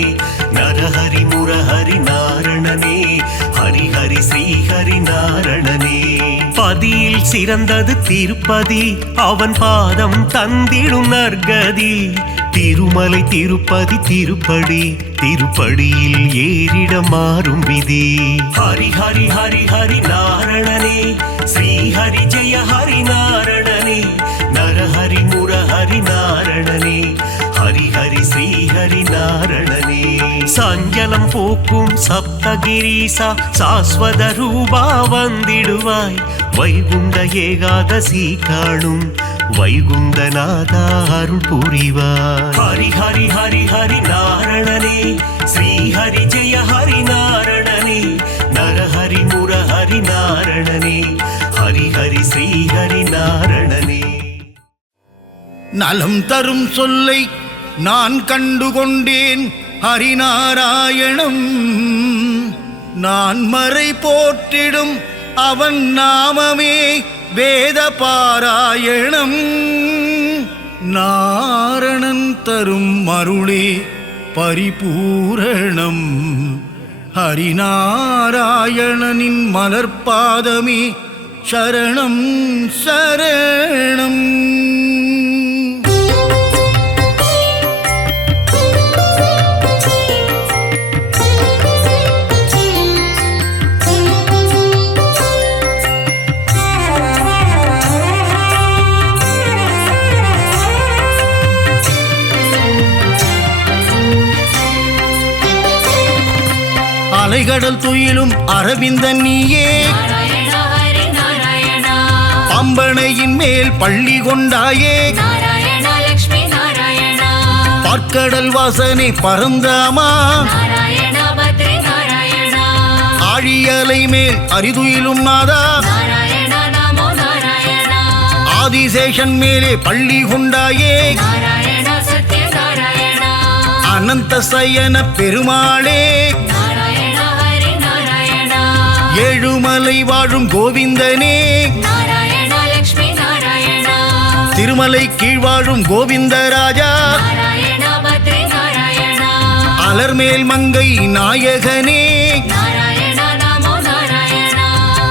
நரஹரி முரஹரி நாரணனே ஹரி ஹரி ஸ்ரீ ஹரி நாரணனே. பதியில் சிறந்தது திருப்பதி அவன் பாதம் தந்திடும் நற்கதி திருமலை திருப்பதி திருப்படி திருப்படியில் ஏறிட மாறும் விதி. ஹரி ஹரி ஹரி ஹரி நாரணனே ஸ்ரீ ஹரி ஜெய ஹரி நாரணனே நரஹரி முரஹரி நாரணனே ஹரி ஹரி ஸ்ரீ ஹரி நாரணனே. சஞ்சலம் போக்கும் சப்தகிரீசா சாஸ்வத ரூபா வந்திடுவாய் வைகுண்ட ஏகாதசி காணும் வைகுந்தநாதா அருள் புரிவாய். ஹரி ஹரி ஹரி ஹரி நாரணனே ஸ்ரீ ஹரி ஜெய ஹரி நாரணனே நரஹரி முரஹரி நாரணனே ஹரி ஹரி ஸ்ரீ ஹரி நாரணனே. நலம் தரும் சொல்லை நான் கண்டுகொண்டேன் ஹரிநாராயணம் நான் மறை போற்றிடும் அவன் நாமமே வேத பாராயணம் நாரணன் தரும் அருளே பரிபூரணம் ஹரிநாராயணனின் மலர்பாதமே சரணம் சரணம். அலைகடல் துயிலும் அரவிந்தன் நீயே நாராயணா ஹரி நாராயணா பம்பனையின் மேல் பள்ளி கொண்டாயே நாராயணா லக்ஷ்மி நாராயணா பார்க்கடல் வாசனை பரந்தாமா நாராயணா பத்ரி நாராயணா ஆழியலை மேல் அரிதுயிலும் நாதா நாராயணா நமோ நாராயணா ஆதிசேஷன் மேலே பள்ளி கொண்டாயே நாராயணா சத்ய நாராயணா அனந்த சயன பெருமாளே நாராயணா ஹரி நாராயணா ஏழுமலை வாழும் கோவிந்தனே நாராயணா லக்ஷ்மி நாராயணா திருமலை கீழ் வாழும் கோவிந்தராஜா நாராயணா பத்ரி நாராயணா அலர்மேல் மங்கை நாயகனே நாராயணா நமோ நாராயணா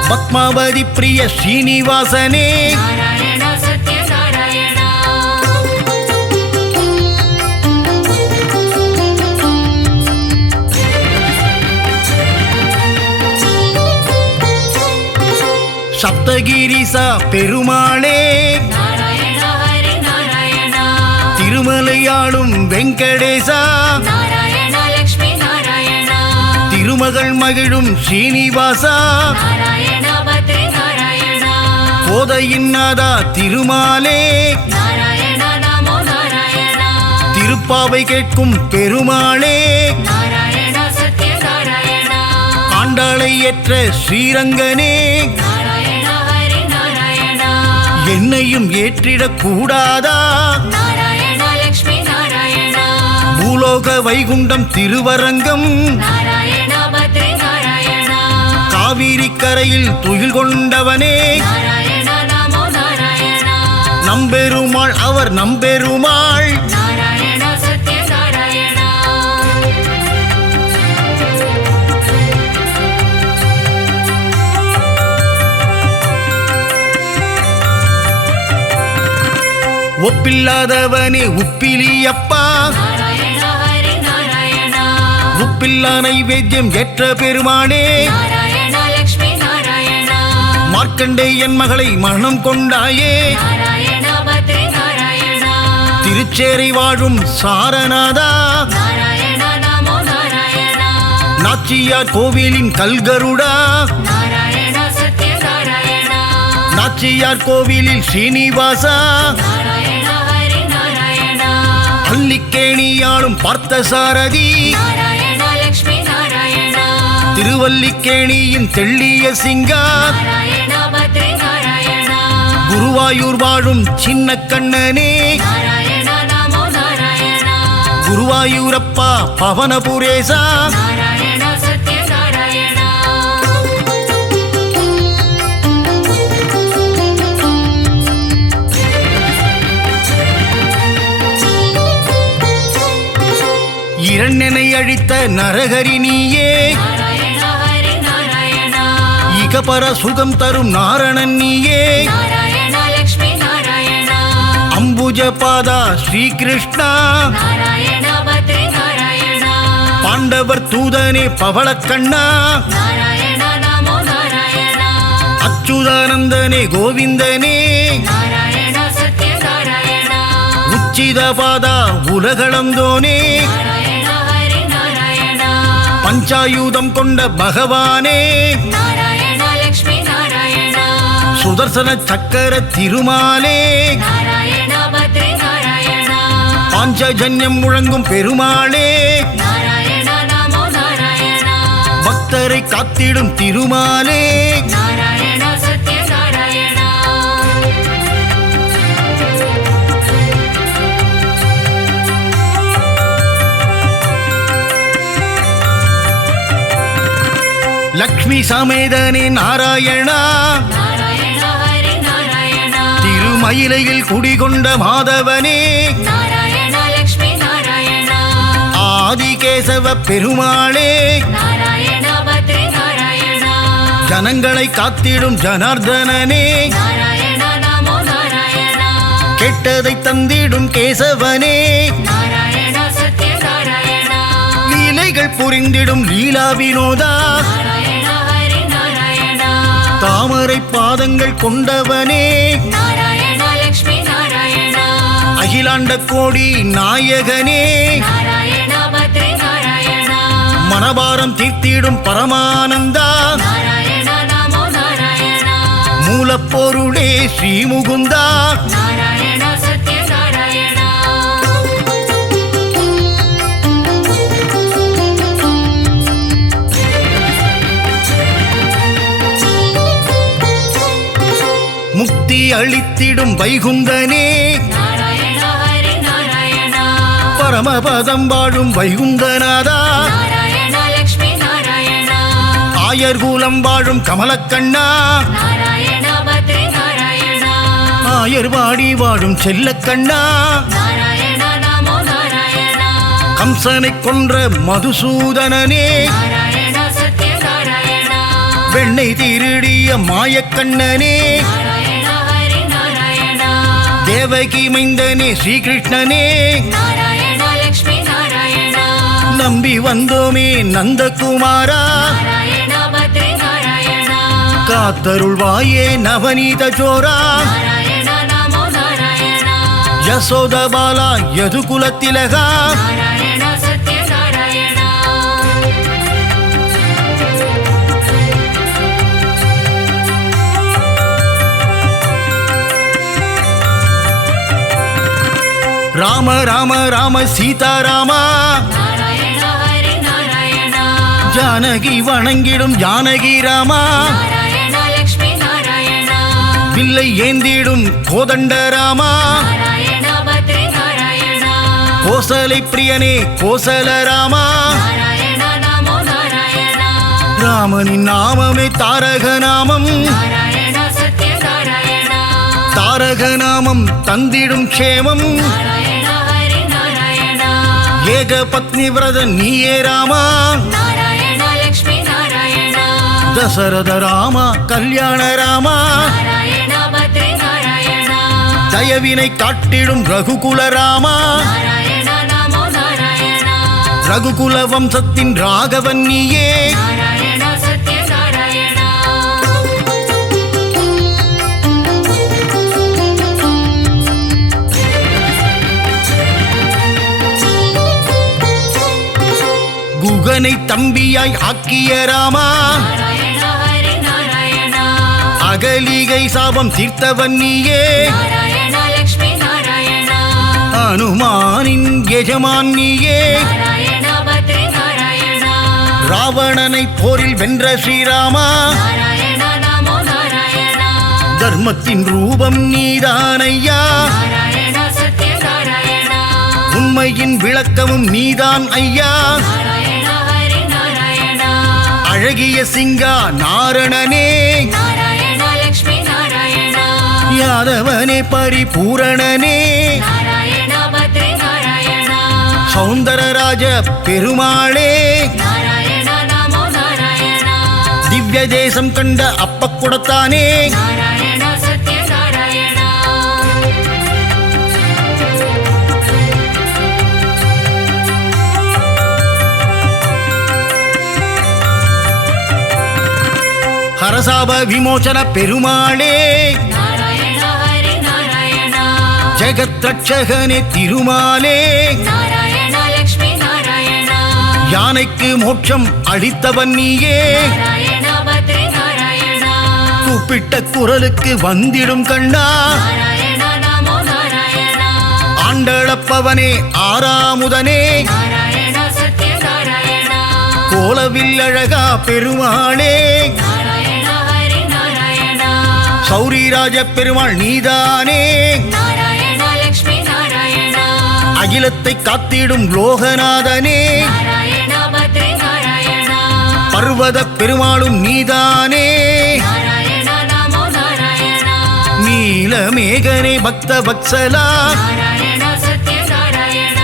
பத்மாவதி பிரிய ஸ்ரீனிவாசனே நாராயணா சத்ய நாராயணா சப்தகிரிசா பெருமாளே நாராயண ஹரி நாராயணா திருமலையாளும் வெங்கடேசா நாராயண லக்ஷ்மி நாராயணா திருமகள் மகிழும் ஸ்ரீனிவாசா நாராயண பத்ரி நாராயணா கோதையின் நாதா திருமாலே நாராயண நமோ நாராயணா திருப்பாவை கேட்கும் பெருமாளே நாராயண சத்ய நாராயணா ஆண்டாளை ஏற்ற ஸ்ரீரங்கனே நாராயண ஹரி நாராயணா என்னையும் ஏற்றிடக் கூடாதா நாராயண லக்ஷ்மி நாராயணா பூலோக வைகுண்டம் திருவரங்கம் நாராயண பத்ரி நாராயணா காவிரி கரையில் துயில் கொண்டவனே நாராயண நமோ நாராயணா நம்பெருமாள் அவர் நம்பெருமாள் நாராயண சத்ய நாராயணா ஒப்பில்லாதவனே உப்பிலியப்பா நாராயண ஹரி நாராயணா உப்பில்லா நைவேத்தியம் ஏற்ற பெருமானே நாராயண லக்ஷ்மி நாராயணா மார்க்கண்டேயன் மகளை மனம் கொண்டாயே நாராயண பத்ரி நாராயணா திருச்சேரை வாழும் சாரநாதா நாராயண நமோ நாராயணா நாச்சியார் கோவிலின் கல்கருடா நாராயண சத்ய நாராயணா நாச்சியார் கோவிலில் ஸ்ரீனிவாசா நாராயண ஹரி நாராயணா அல்லிக்கேணியாளும் பார்த்தசாரதி நாராயண லக்ஷ்மி நாராயணா திருவல்லிக்கேணியின் தெள்ளிய சிங்கா நாராயண பத்ரி நாராயணா குருவாயூர் வாழும் சின்ன கண்ணனே நாராயண நமோ நாராயணா குருவாயூரப்பா பவனபுரேசா நாராயண சத்ய நாராயணா இரண்டனை அழித்த நரகரி நீயே நாராயண ஹரி நாராயணா இகபர சுகம் தரும் நாரணன் நீயே நாராயண லக்ஷ்மி நாராயணா அம்புஜ பாதா ஸ்ரீகிருஷ்ணா நாராயண பத்ரி நாராயணா பாண்டவர் தூதனே பவளக்கண்ணா நாராயண நமோ நாராயணா அச்சுதானந்தனே கோவிந்தனே நாராயண சத்ய நாராயணா உச்சித பாதா உலகளந்தோனே நாராயண ஹரி நாராயணா பஞ்சாயுதம் கொண்ட பகவானே நாராயண லக்ஷ்மி நாராயணா சுதர்சன சக்கர திருமாலே நாராயண பத்ரி நாராயணா பாஞ்சஜன்யம் முழங்கும் பெருமாளே நாராயண நமோ நாராயணா பக்தரை காத்திடும் திருமாலே நாராயண சத்ய நாராயணா லக்ஷ்மி சமேதனே நாராயணா நாராயண ஹரி நாராயணா திருமயிலையில் குடிகொண்ட மாதவனே நாராயண லக்ஷ்மி நாராயணா ஆதிகேசவ பெருமாளே நாராயண பத்ரி நாராயணா ஜனங்களை காத்திடும் ஜனார்தனனே நாராயண நமோ நாராயணா கெட்டதை தந்திடும் கேசவனே நாராயண சத்ய நாராயணா லீலைகள் புரிந்திடும் லீலா வினோதா நாராயண ஹரி நாராயணா தாமரை பாதங்கள் கொண்டவனே நாராயண லக்ஷ்மி நாராயணா அகிலாண்ட கோடி நாயகனே நாராயண பத்ரி நாராயணா மனபாரம் தீர்த்திடும் பரமானந்தா நாராயண நமோ நாராயணா மூலப்பொருளே ஸ்ரீமுகுந்தா நாராயண சத்ய நாராயணா முக்தி அளித்திடும் வைகுந்தனே நாராயண ஹரி நாராயணா பரமபதம் வாழும் வைகுந்தநாதா நாராயண லக்ஷ்மி நாராயணா ஆயர்கூலம் வாழும் கமலக்கண்ணா நாராயண பத்ரி நாராயணா ஆயர்வாடி வாழும் செல்லக்கண்ணா நாராயண நமோ நாராயணா கம்சனை கொன்ற மதுசூதனனே நாராயண சத்ய நாராயணா வெண்ணை திருடிய மாயக்கண்ணனே நாராயண ஹரி நாராயணா தேவகி மைந்தனே ஸ்ரீகிருஷ்ணனே நாராயண லக்ஷ்மி நாராயணா நம்பி வந்தோமே நந்தகுமாரா நாராயண பத்ரி நாராயணா காத்தருள்வாயே நவநீத சோரா நாராயண நமோ நாராயண யசோத பாலா யதுகுலத்திலகா நாராயண சத்ய நாராயண ராம ராம ராம சீதாராமா நாராயண ஹரி நாராயண ஜானகி வணங்கிடும் ஜானகி ராமா நாராயண லக்ஷ்மி நாராயண வில்லை ஏந்திடும் கோதண்ட ராமா நாராயண பத்ரி நாராயண கோசலை பிரியனே கோசல ராமா நாராயண நமோ நாராயண ராமனின் நாமமே தாரக நாமம் நாராயண சத்ய நாராயண தாரக நாமம் தந்திடும் க்ஷேமம் நாராயண ஹரி நாராயண ஏக பத்னி விரத நீயே ராமா நாராயண லக்ஷ்மி நாராயண தசரத ராமா கல்யாண ராமா நாராயண பத்ரி நாராயண தயவினை காட்டிடும் ரகுகுல ராமா நாராயண நமோ நாராயண ரகுகுல வம்சத்தின் ராகவன் நீயே நாராயண சத்ய நாராயண குகனை தம்பியாய் ஆக்கிய ராமா நாராயண ஹரி நாராயண அகலிகை சாபம் தீர்த்தவன் நீயே நாராயண லக்ஷ்மி நாராயண அனுமானின் எஜமான் நீயே நாராயண பத்ரி நாராயண ராவணனை போரில் வென்ற ஸ்ரீராமா நாராயண நமோ நாராயண தர்மத்தின் ரூபம் நீதானையா நாராயண சத்ய நாராயண உண்மையின் விளக்கமும் நீதான் ஐயா நாராயண ஹரி நாராயண அழகிய சிங்கா நாரணனே நாராயண லக்ஷ்மி நாராயண யாதவனே பரிபூரணனே நாராயண பத்ரி நாராயண சௌந்தரராஜ பெருமாளே நாராயண நமோ நாராயண திவ்ய தேசம் கண்ட அப்பக்குடத்தானே நாராயண சத்ய நாராயண ஹரசாப விமோசன பெருமாளே நாராயண ஹரி நாராயண ஜெகத் ரட்சகனே திருமாலே நாராயண லக்ஷ்மி நாராயண யானைக்கு மோட்சம் அளித்தவன் நீயே நாராயண பத்ரி நாராயண கூப்பிட்ட குரலுக்கு வந்திடும் கண்ணா நாராயண நமோ நாராயண ஆண்டளப்பவனே ஆறாமுதனே நாராயண சத்ய நாராயண கோலவில் அழகா பெருமாளே நாராயண ஹரி நாராயண சௌரிராஜ பெருமாள் நீதானே நாராயண லக்ஷ்மி நாராயண அகிலத்தை காத்திடும் லோகநாதனே நாராயண பத்ரி நாராயண பர்வத பெருமாளும் நீதானே நாராயண நமோ நாராயண நீலமேகனே பக்த வத்சலா நாராயண சத்ய நாராயண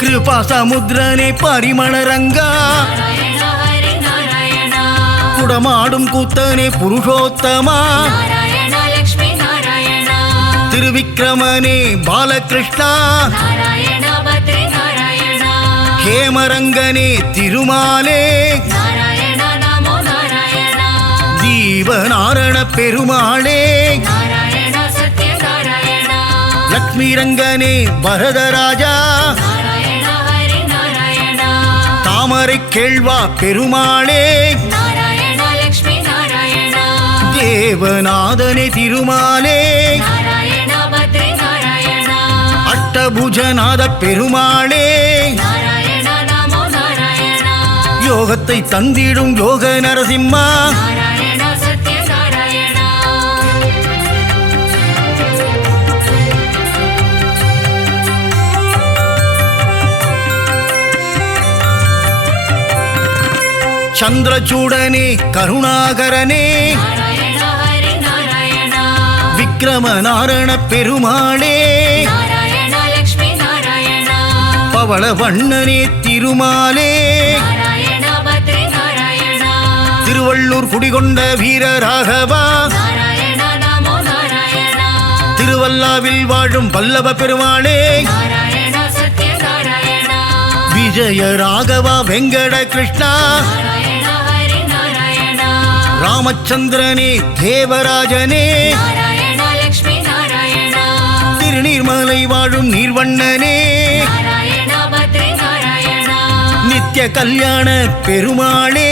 கிருபா சமுத்திரனே பரிமளரங்கா நாராயண ஹரி நாராயண குடமாடும் கூத்தனே புருஷோத்தமா நாராயண லக்ஷ்மி நாராயண திருவிக்கிரமனே பாலகிருஷ்ணா நாராயண பத்ரி நாராயண ஹேமரங்கனே திருமாலே நாராயண நமோ நாராயண ஜீவநாரண பெருமாளே நாராயண சத்ய நாராயண லக்ஷ்மி ரங்கனே வரதராஜா நாராயண ஹரி நாராயண தாமரை கேள்வா பெருமாளே நாராயண லக்ஷ்மி நாராயண தேவநாதனே திருமாலே நாராயண பத்ரி நாராயண அட்டபுஜநாத பெருமாளே நாராயண நமோ நாராயண யோகத்தை தந்திடும் யோக நரசிம்மா நாராயண சத்ய நாராயண சந்திரசூடனே கருணாகரனே நாராயண ஹரி நாராயண விக்ரமநாரண பெருமாளே நாராயண லக்ஷ்மி நாராயண பவள வண்ணனே திருமாலே நாராயண பத்ரி நாராயண திருவள்ளூர் குடிகொண்ட வீரராகவா நாராயண நமோ நாராயண திருவல்லாவில் வாழும் வல்லப பெருமாளே நாராயணா சத்ய நாராயணா விஜய ராகவா வெங்கட கிருஷ்ணா நாராயணா ஹரி நாராயணா ராமச்சந்திரனே தேவராஜனே நாராயணா லக்ஷ்மி நாராயணா திருநீர்மலை வாழும் நீர்வண்ணனே நாராயணா பத்ரி நாராயணா நித்ய கல்யாண பெருமாளே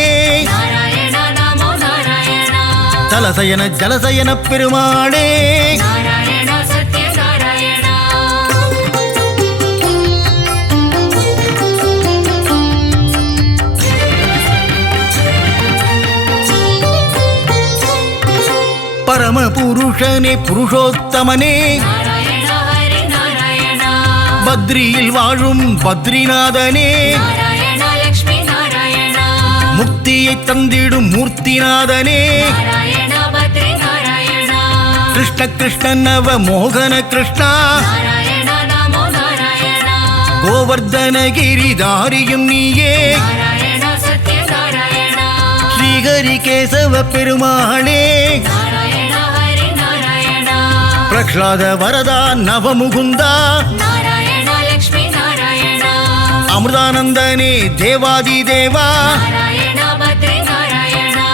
நாராயணா நமோ நாராயணா தலசயன ஜலசயன பெருமாளே நாராயணா சத்ய நாராயணா பரம புருஷனே புருஷோத்தமனே நாராயணா ஹரி நாராயணா பத்ரியில் வாழும் பத்ரிநாதனே நாராயணா லக்ஷ்மி நாராயணா முக்தியை தந்திடும் மூர்த்திநாதனே நாராயணா பத்ரி நாராயணா கிருஷ்ண கிருஷ்ண நவ மோகன கிருஷ்ணா நாராயணா நமோ நாராயணா கோவர்தனகிரிதாரியும் நீயே நாராயணா சத்ய நாராயணா ஸ்ரீஹரி கேசவ பெருமாளே நாராயணா ஹரி நாராயணா பிரஹ்லாத வரதா நவமுகுந்தா நாராயணா லக்ஷ்மி நாராயணா அமிர்தானந்தனே தேவாதி தேவா நாராயணா பத்ரி நாராயணா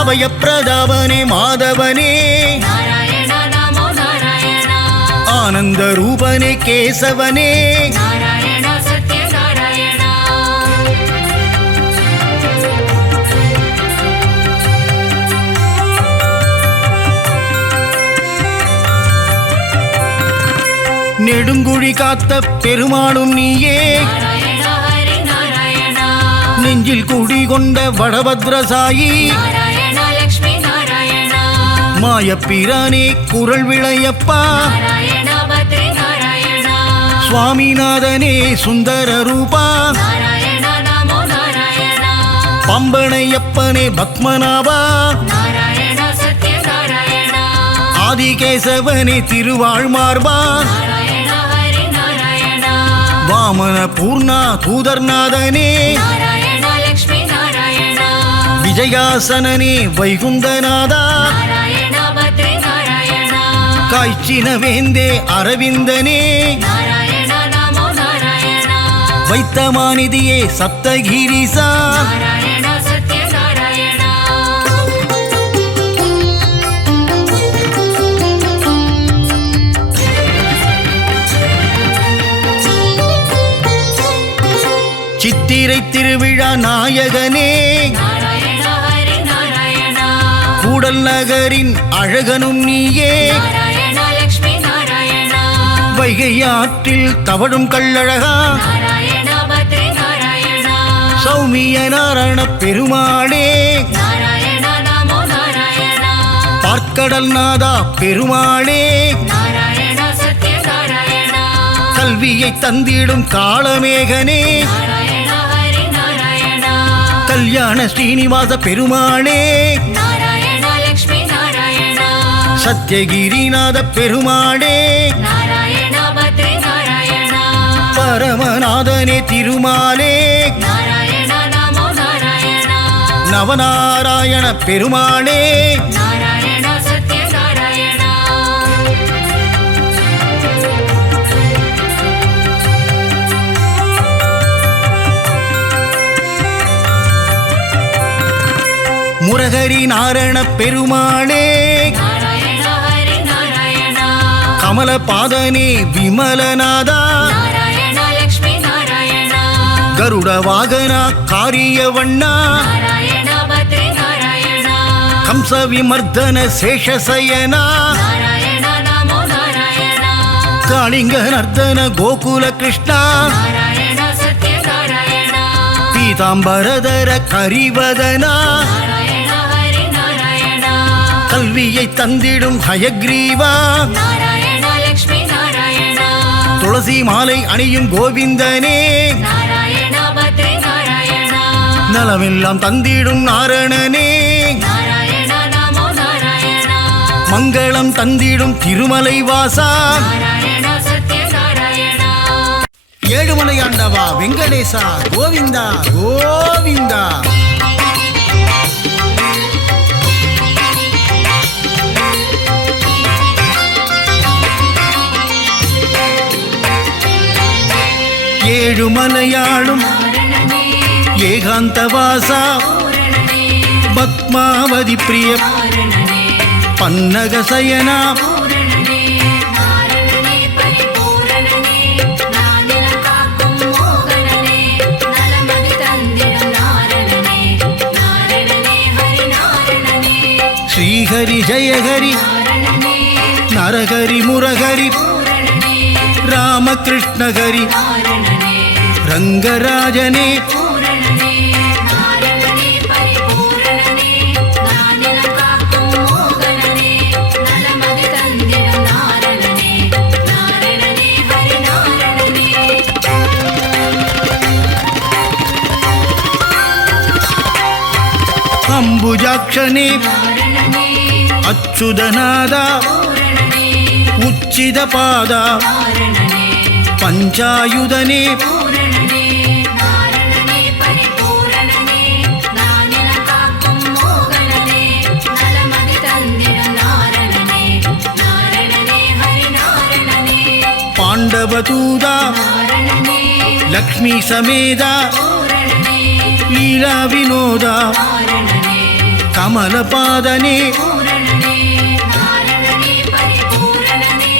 அபய பிரதாபனே மாதவனே நாராயணா நமோ நாராயணா ஆனந்த ரூபனே கேசவனே நாராயணா சத்ய நாராயணா நெடுங்குழி காத்த பெருமாளும் நீயே நாராயணா ஹரி நாராயணா நெஞ்சில் குடிகொண்ட வடபத்ரசாயி நாராயணா லக்ஷ்மி நாராயணா மாயப்பிரானே குரல் விளையப்பா நாராயணா பத்ரி நாராயணா சுவாமிநாதனே சுந்தர ரூபா நாராயணா நமோ நாராயணா பம்பனையப்பனே பத்மநாபா நாராயணா சத்ய நாராயணா ஆதிகேசவனே திருவாழ்மார்பா நாராயணா ஹரி நாராயணா வாமன பூர்ணா தூதர்நாதனே நாராயணா லக்ஷ்மி நாராயணா விஜயாசனனே வைகுந்தநாதா நாராயணா பத்ரி நாராயணா காய்ச்சின வேந்தே அரவிந்தனே நாராயணா நமோ நாராயணா வைத்தமாநிதியே சப்தகிரிசா நாராயணா சத்ய நாராயணா சித்திரை திருவிழா நாயகனே நாராயணா ஹரி நாராயணா கூடல் நகரின் அழகனும் நீயே நாராயணா லக்ஷ்மி நாராயணா வைகை ஆற்றில் தவழும் கள்ளழகா நாராயணா பத்ரி நாராயணா சௌமிய நாராயண பெருமாளே நாராயணா நமோ நாராயணா பார்க்கடல் நாதா பெருமாளே நாராயணா சத்ய நாராயணா கல்வியை தந்திடும் காளமேகனே நாராயணா ஹரி நாராயணா கல்யாண ஸ்ரீனிவாச பெருமாளே நாராயணா லக்ஷ்மி நாராயணா சத்யகிரிநாத பெருமாளே நாராயணா பத்ரி நாராயணா பரமநாதனே திருமாலே நாராயணா நமோ நாராயணா நவநாராயண பெருமாளே நாராயணா சத்ய நாராயணா முரகரி நாராயண பெருமாளே நாராயணா ஹரி நாராயணா கமலபாதனே விமலநாதா நாராயணா லக்ஷ்மி நாராயணா கருட வாகனா காரியவண்ணா நாராயணா பத்ரி நாராயணா கம்ச விமர்தன சேஷசயனா நாராயணா நமோ நாராயணா காளிங்க நர்தன கோகுல கிருஷ்ணா நாராயணா சத்ய நாராயணா பீதாம்பரதர கரிவதனா நாராயணா ஹரி நாராயணா கல்வியை தந்திடும் ஹயக்ரீவா நாராயணா லக்ஷ்மி நாராயணா துளசி மாலை அணியும் கோவிந்தனே நாராயணா பத்ரி நாராயணா நலமெல்லாம் தந்திடும் நாரணனே நாராயணா நமோ நாராயணா மங்களம் தந்திடும் திருமலை வாசா நாராயணா சத்ய நாராயணா ஏழுமலையாண்டவா வெங்கடேசா கோவிந்தா கோவிந்தா ஏழுமலையாளும் நாரணனே ஏகாந்தவாசா பூரணனே பத்மாவதி பிரிய நாரணனே பன்னகசயனா பூரணனே நாரணனே பரிபூரணனே நானிலம் காக்கும் மோகனனே நலமதி தந்திடும் நாரணனே நாரணனே ஹரி நாரணனே ஸ்ரீஹரி ஜெயஹரி நாரணனே நரஹரி முரஹரி பூரணனே ராமகிருஷ்ணஹரி நாரணனே ரங்கராஜனே பூரணனே நாரணனே பரிபூரணனே நானிலம் காக்கும் மோகனனே நலமதி தந்திடும் நாரணனே நாரணனே ஹரி நாரணனே அம்புஜாக்ஷனே நாரணனே அச்சுதநாதா பூரணனே உச்சிதபாதா நாரணனே பஞ்சாயுதனே பூரணனே நாரணனே பரிபூரணனே நானிலம் காக்கும் மோகனனே நலமதி தந்திடும் நாரணனே நாரணனே ஹரி நாரணனே பாண்டவதூதா நாரணனே லக்ஷ்மி சமேதா பூரணனே லீலா வினோதா நாரணனே கமலபாதனே பூரணனே நாரணனே பரிபூரணனே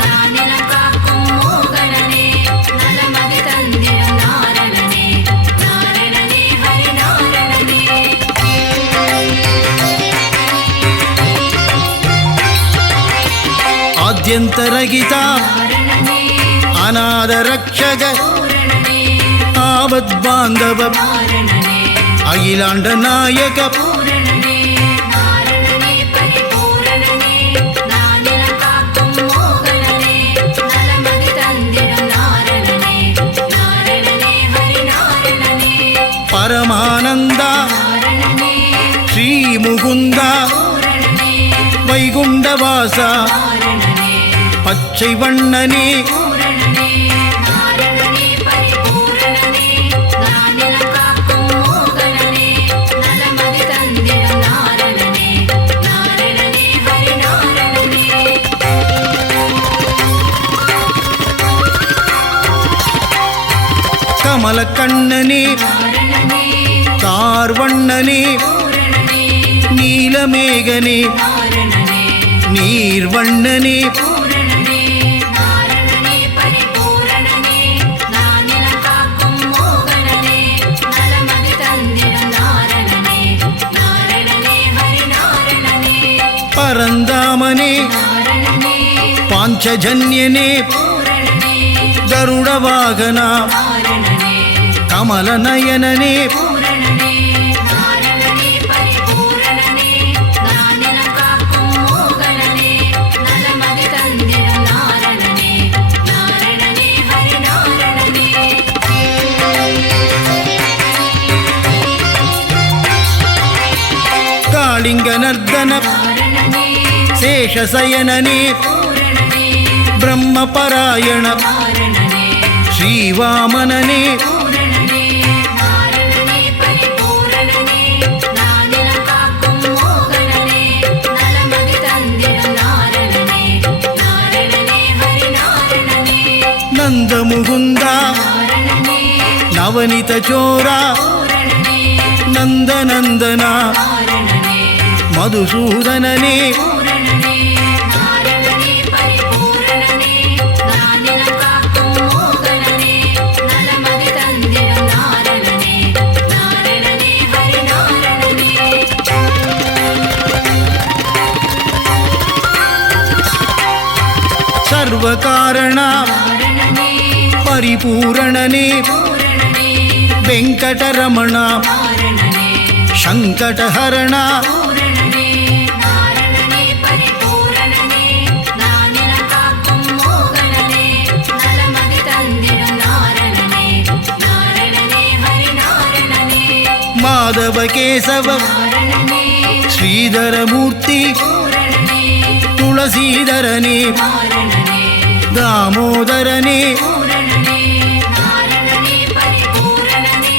நானிலம் காக்கும் மோகனனே நலமதி தந்திடும் நாரணனே நாரணனே ஹரி நாரணனே ஆத்யந்தரகிதா நாரணனே அநாதரக்ஷக பூரணனே ஆபத்பாந்தவ நாரணனே அகிலாண்ட நாயக பூரணனே நாரணனே பரிபூரணனே நானிலம் காக்கும் மோகனனே நலமதி தந்திடும் நாரணனே நாரணனே ஹரி நாரணனே பரமானந்தா நாரணனே ஸ்ரீமுகுந்தா பூரணனே வைகுண்டவாசா நாரணனே பச்சை வண்ணனே பூரணனே நாரணனே பரிபூரணனே நானிலம் காக்கும் மோகனனே நலமதி தந்திடும் நாரணனே நாரணனே ஹரி நாரணனே கமலக்கண்ணனே நாரணனே தார்வண்ணனே பூரணனே நீலமேகனே நாரணனே நீர்வண்ணனே பூரணனே நாரணனே பரிபூரணனே நானிலம் காக்கும் மோகனனே நலமதி தந்திடும் நாரணனே நாரணனே ஹரி நாரணனே பரந்தாமனே நாரணனே பாஞ்சஜன்யனே பூரணனே கருடவாகனா நாரணனே கமலநயனனே பூரணனே நாரணனே பரிபூரணனே நானிலம் காக்கும் மோகனனே நலமதி தந்திடும் நாரணனே நாரணனே ஹரி நாரணனே காளிங்கநர்தன நாரணனே சேஷசயனனே பூரணனே பிரம்மபராயண நாரணனே ஸ்ரீவாமனனே பூரணனே நாரணனே பரிபூரணனே நானிலம் காக்கும் மோகனனே நலமதி தந்திடும் நாரணனே நாரணனே ஹரி நாரணனே நந்தமுகுந்தா நாரணனே நவனித சோரா பூரணனே நந்தநந்தனா நாரணனே மதுசூதனனே பூரணனே நாரணனே பரிபூரணனே நானிலம் காக்கும் மோகனனே நலமதி தந்திடும் நாரணனே நாரணனே ஹரி நாரணனே சர்வகாரணா நாரணனே பரிபூரணனே பூரணனே வெங்கடரமணா நாரணனே சங்கடஹரணா பூரணனே நாரணனே பரிபூரணனே நானிலம் காக்கும் மோகனனே நலமதி தந்திடும் நாரணனே நாரணனே ஹரி நாரணனே மாதவ கேசவ நாரணனே ஸ்ரீதரமூர்த்தி பூரணனே துளசீதரனே நாரணனே தாமோதரனே பூரணனே நாரணனே பரிபூரணனே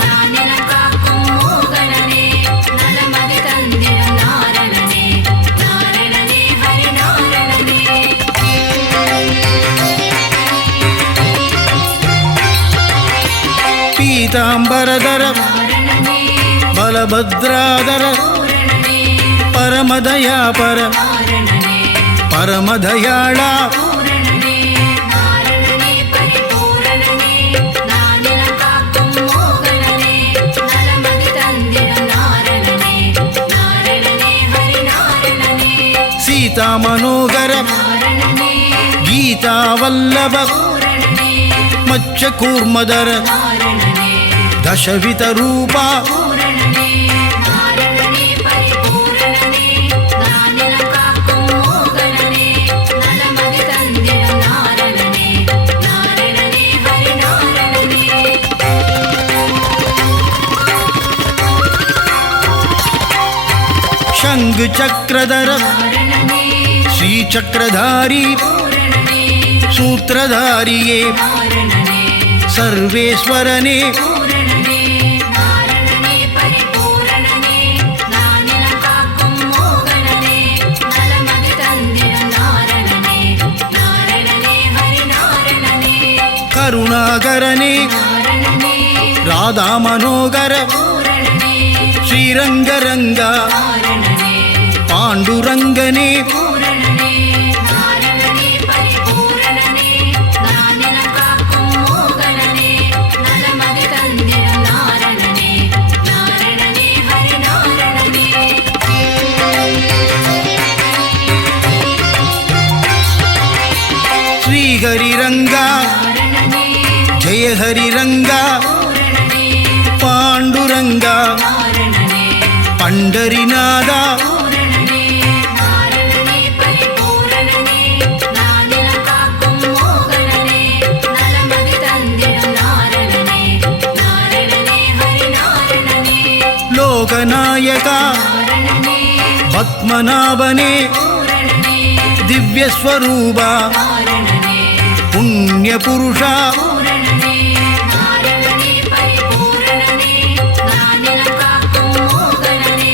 நானிலம் காக்கும் மோகனனே நலமதி தந்திடும் நாரணனே நாரணனே ஹரி நாரணனே பீதாம்பரதர நாரணனே பலபத்ராதர பூரணனே பரமதயாபர நாரணனே பரமதயாளா பூரணனே நாரணனே பரிபூரணனே நானிலம் காக்கும் மோகனனே நலமதி தந்திடும் நாரணனே நாரணனே ஹரி நாரணனே சீதா மனோகர நாரணனே கீதா வல்லப பூரணனே மச்ச கூர்மதர நாரணனே தசவித ரூபா பூரணனே நாரணனே பரிபூரணனே நானிலம் காக்கும் மோகனனே நலமதி தந்திடும் நாரணனே நாரணனே ஹரி நாரணனே சங்கு சக்கரதர நாரணனே ஸ்ரீசக்கரதாரி பூரணனே சூத்திரதாரியே நாரணனே சர்வேஸ்வரனே பூரணனே நாரணனே பரிபூரணனே நானிலம் காக்கும் மோகனனே நலமதி தந்திடும் நாரணனே நாரணனே ஹரி நாரணனே கருணாகரனே நாரணனே ராதா மனோகர பூரணனே ஸ்ரீரங்கரங்கா நாரணனே பாண்டுரங்கனே பூரணனே நாரணனே பரிபூரணனே நானிலம் காக்கும் மோகனனே நலமதி தந்திடும் நாரணனே நாரணனே ஹரி நாரணனே ஸ்ரீஹரிரங்கா நாரணனே ஜெய ஹரிரங்கா பூரணனே பாண்டுரங்கா நாரணனே பண்டரிநாதா பூரணனே நாரணனே பரிபூரணனே நானிலம் காக்கும் மோகனனே நலமதி தந்திடும் நாரணனே நாரணனே ஹரி நாரணனே லோகநாயகா நாரணனே பத்மநாபனே பூரணனே திவ்யஸ்வரூபா நாரணனே புண்ணியபுருஷா பூரணனே நாரணனே பரிபூரணனே நானிலம் காக்கும் மோகனனே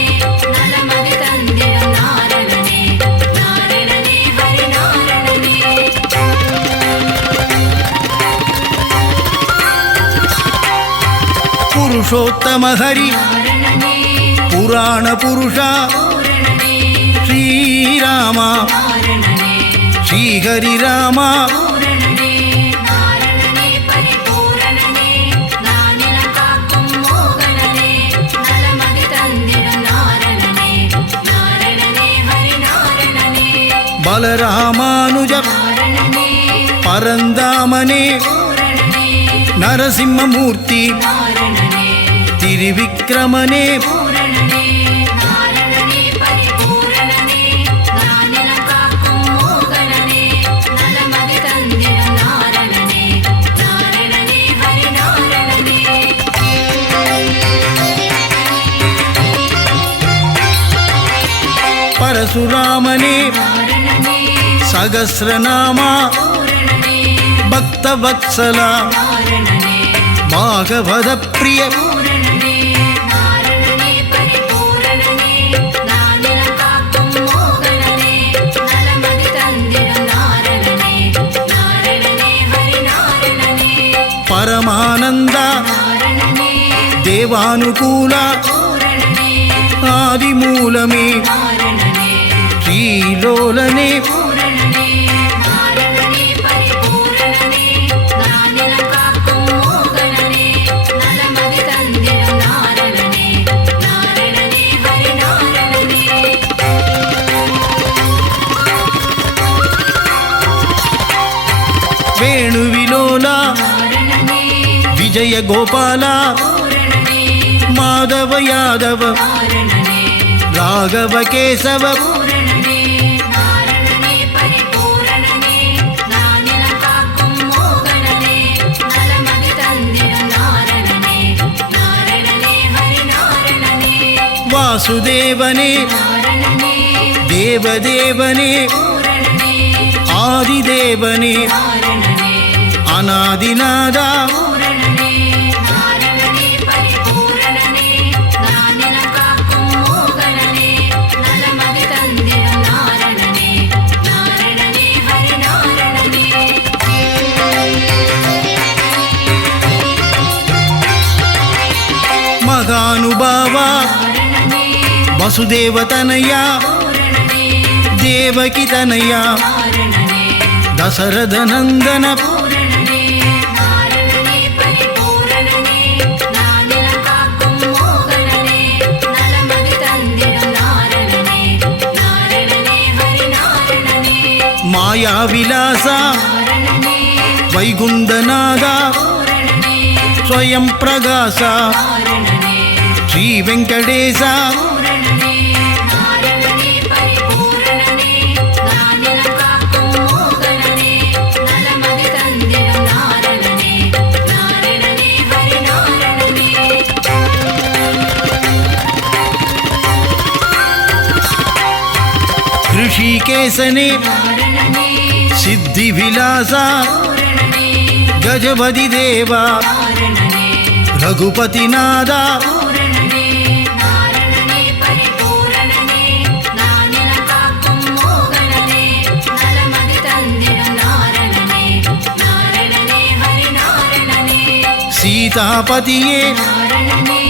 நலமதி தந்திடும் நாரணனே நாரணனே ஹரி நாரணனே புருஷோத்தம ஹரி நாரணனே புராண புருஷா பூரணனே ஸ்ரீராமா நாரணனே ஸ்ரீஹரிராமா பூரணனே நாரணனே பரிபூரணனே நானிலம் காக்கும் மோகனனே நலமதி தந்திடும் நாரணனே நாரணனே ஹரி நாரணனே பலராமானுஜ நாரணனே பரந்தாமனே பூரணனே நரசிம்மமூர்த்தி நாரணனே திரிவிக்ரமனே பூரணனே நாரணனே பரிபூரணனே நானிலம் காக்கும் மோகனனே நலமதி தந்திடும் நாரணனே நாரணனே ஹரி நாரணனே பரசுராமனே நாரணனே சகஸ்ரநாமா பூரணனே பக்தவத்சலா நாரணனே பாகவத பிரிய பூரணனே நாரணனே பரிபூரணனே நானிலம் காக்கும் மோகனனே நலமதி தந்திடும் நாரணனே நாரணனே ஹரி நாரணனே பரமானந்தா நாரணனே தேவானுகூலா பூரணனே ஆதிமூலமே நாரணனே ஸ்ரீலோலனே பூரணனே நாரணனே பரிபூரணனே நானிலம் காக்கும் மோகனனே நலமதி தந்திடும் நாரணனே நாரணனே ஹரி நாரணனே வேணுவிலோலா நாரணனே விஜய கோபாலா பூரணனே மாதவ யாதவ நாரணனே ராகவ கேசவ பூரணனே நாரணனே பரிபூரணனே நானிலம் காக்கும் மோகனனே நலமதி தந்திடும் நாரணனே நாரணனே ஹரி நாரணனே வாசுதேவனே நாரணனே தேவதேவனே பூரணனே ஆதிதேவனே நாரணனே அநாதிநாதா பூரணனே நாரணனே பரிபூரணனே நானிலம் காக்கும் மோகனனே நலமதி தந்திடும் நாரணனே நாரணனே ஹரி நாரணனே வசுதேவதனயா பூரணனே தேவகிதனயா நாரணனே தசரதநந்தன பூரணனே நாரணனே பரிபூரணனே நானிலம் காக்கும் மோகனனே நலமதி தந்திடும் நாரணனே நாரணனே ஹரி நாரணனே மாயா விலாசா நாரணனே வைகுந்தநாதா பூரணனே ஸ்வயம் பிரகாசா நாரணனே ஸ்ரீ வெங்கடேசா பூரணனே நாரணனே பரிபூரணனே நானிலம் காக்கும் மோகனனே நலமதி தந்திடும் நாரணனே நாரணனே ஹரி நாரணனே ऋषिकेशने நாரணனே सिद्धि विलासा பூரணனே गजपति देवा நாரணனே रघुपतिनादा பூரணனே நாரணனே பரிபூரணனே நானிலம் காக்கும் மோகனனே நலமதி தந்திடும் நாரணனே நாரணனே ஹரி நாரணனே सीतापतिये நாரணனே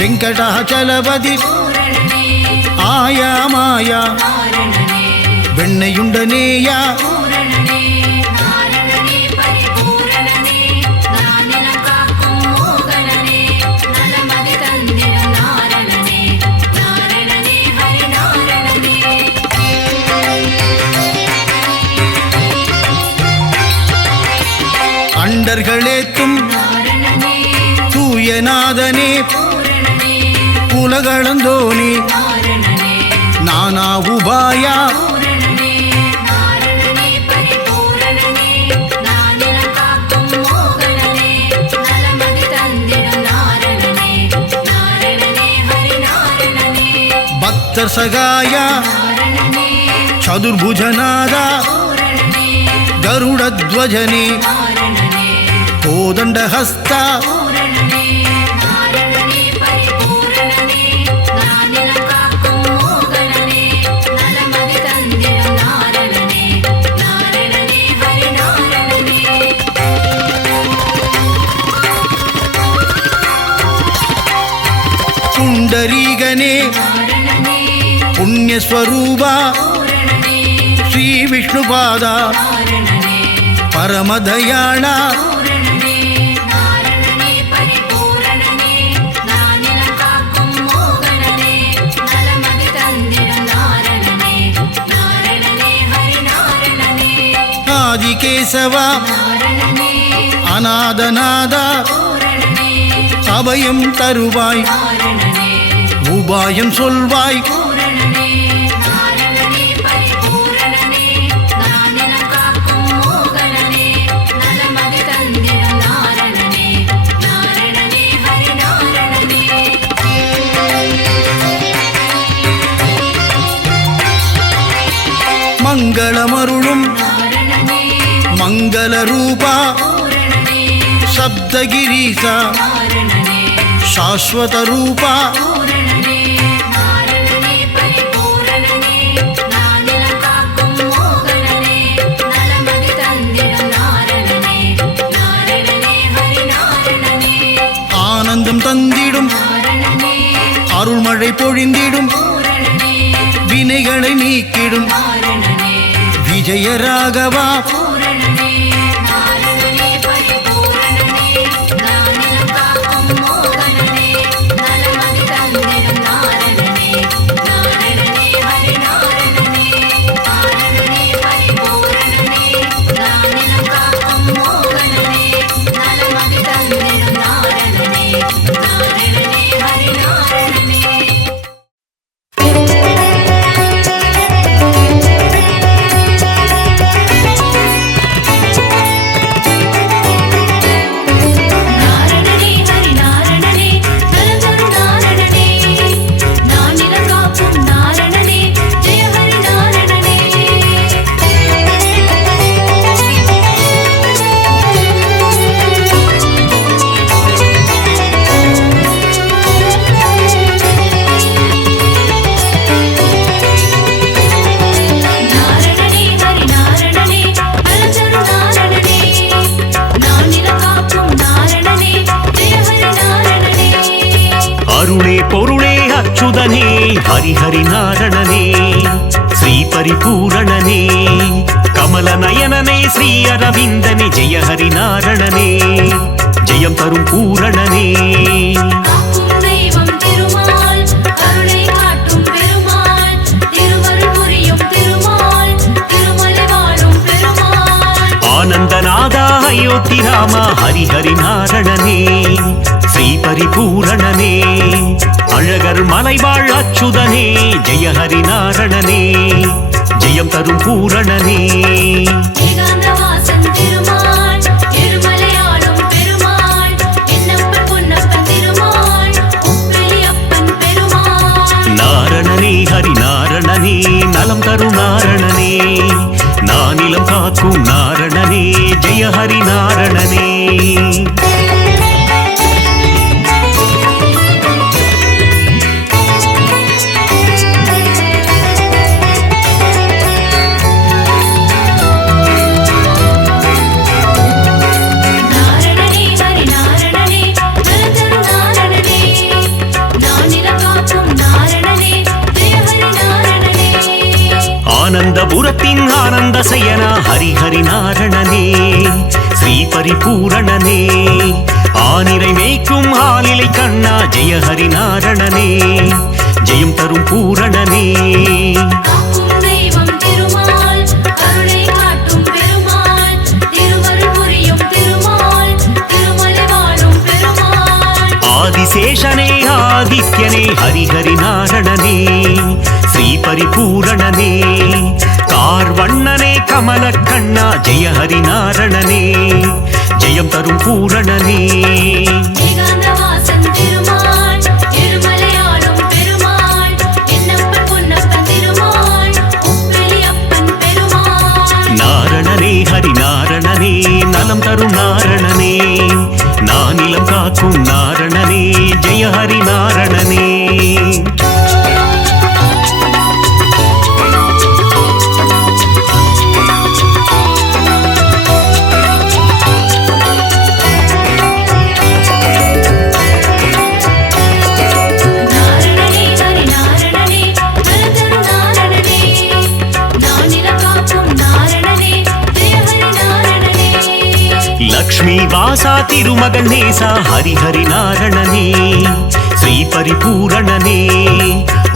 வெங்கடாச்சலபதி பூரணனே ஆயா மாயா நாரணனே வெண்ணையுண்டனேயா பூரணனே நாரணனே பரிபூரணனே நானிலம் காக்கும் மோகனனே நலமதி தந்திடும் நாரணனே நாரணனே ஹரி நாரணனே அண்டர்களேத்தும் நாரணனே தூயநாதனே பூரணனே உலகளந்தோனே நாரணனே நானா உபாயா பூரணனே நாரணனே பரிபூரணனே நானிலம் காக்கும் மோகனனே நலமதி தந்திடும் நாரணனே நாரணனே ஹரி நாரணனே பக்தர் சகாயா நாரணனே சதுர்புஜநாதா பூரணனே கருடத்வஜனே நாரணனே கோதண்டஹஸ்தா பூரணனே நாரணனே பரிபூரணனே நானிலம் காக்கும் மோகனனே நலமதி தந்திடும் நாரணனே நாரணனே ஹரி நாரணனே புண்டரீகனே நாரணனே புண்ணியஸ்வரூபா பூரணனே ஸ்ரீ விஷ்ணுபாதா நாரணனே பரமதயாளா பூரணனே நாரணனே பரிபூரணனே நானிலம் காக்கும் மோகனனே நலமதி தந்திடும் நாரணனே நாரணனே ஹரி நாரணனே ஆதிகேசவா நாரணனே அநாதநாதா பூரணனே அபயம் தருவாய் நாரணனே உபாயம் சொல்வாய் பூரணனே நாரணனே பரிபூரணனே நானிலம் காக்கும் மோகனனே நலமதி தந்திடும் நாரணனே நாரணனே ஹரி நாரணனே மங்களமருளும் நாரணனே மங்கள ரூபா பூரணனே சப்தகிரீசா நாரணனே சாஸ்வத ரூபா பூரணனே நாரணனே பரிபூரணனே நானிலம் காக்கும் மோகனனே நலமதி தந்திடும் நாரணனே நாரணனே ஹரி நாரணனே ஆனந்தம் தந்திடும் நாரணனே அருள்மழை பொழிந்திடும் பூரணனே வினைகளை நீக்கிடும் நாரணனே விஜயராகவா பூரணனே நாரணனே பரிபூரணனே நானிலம் காக்கும் மோகனனே நலமதி தந்திடும் நாரணனே நாரணனே ஹரி நாரணனே நாரணனே பரிபூரணனே நானிலம் காக்கும் மோகனனே நலமதி தந்திடும் நாரணனே நாரணனே ஹரி நாரணனே நாரணனே ஹரி நாரணனே நலந்தரு நாரணனே நானிலம் காக்கும் நாரணனே ஜெய ஹரி நாரணனே நாரணனே ஹரி நாரணனே நலந்தரு நாரணனே நானிலம் காக்கும் நாரணனே ஜெய ஹரி நாரணனே அருளே பொருளே அச்சுதனே ஹரிஹரி நாரணனே ஸ்ரீ பரிபூரணனே கமல நயனனே ஸ்ரீ அரவிந்தனே ஜெய ஹரி நாரணனே ஜெயம் தரும் பூரணனே காக்கும் தெய்வம் திருமால் கருணை காட்டும் பெருமாள் திருவருள் புரியும் திருமால் திருமலை வாழும் பெருமாள் ஆனந்தநாதா அயோத்தி ராமா ஹரிஹரி நாரணனே ஸ்ரீ பரிபூரணனே அழகர் மலைவாழ் அச்சுதனே ஜெய ஹரி நாரணனே ஜெயம் தரும் பூரணனே ஏகாந்தவாசன் திருமால் திருமலையாளும் பெருமாள் என்னப்பன் பொன்னப்பன் திருமாள் உப்பிலியப்பன் பெருமாள் நாரணனே ஹரி நாரணனே நலம் தரும் நாரணனே நானிலம் காக்கும் நாரணனே ஜெய ஹரி நாரணனே நாரணனே ஹரி நாரணனே நலதரு நாரணனே நானிலம் காக்கும் நாரணனே ஜெய ஹரி நாரணனே ஆனந்தபுரத்தின் ஆனந்த சயனா ஹரிஹரி நாரணனே ஸ்ரீ பரிபூரணனே ஆனிரை மேய்க்கும் ஆலிலை கண்ணா ஜெய ஹரி நாரணனே ஜெயம் தரும் பூரணனே காக்கும் தெய்வம் திருமால் கருணை காட்டும் பெருமாள் திருவருள் புரியும் திருமால் திருமலை வாழும் பெருமாள் ஆதிசேஷனே ஆதித்யனே ஹரிஹரி நாரணனே ஸ்ரீ பரிபூரணனே கார்வண்ணனே கமல கண்ணா ஜெய ஹரி நாரணனே ஜெயம் தரும் பூரணனே ஏகாந்தவாசன் திருமால் திருமலையாளும் பெருமாள் என்னப்பன் பொன்னப்பன் திருமாள் உப்பிலியப்பன் பெருமாள் நாரணனே ஹரி நாரணனே நலம் தரும் நாரணனே நானிலம் காக்கும் நாரணனே ஜெய ஹரி நாரணனே நாரணனே ஹரி நாரணனே நலதரு நாரணனே நானிலம் காக்கும் நாரணனே ஜெய ஹரி நாரணனே லக்ஷ்மி வாசா திருமகள் நேசா ஹரிஹரி நாரணனே ஸ்ரீ பரிபூரணனே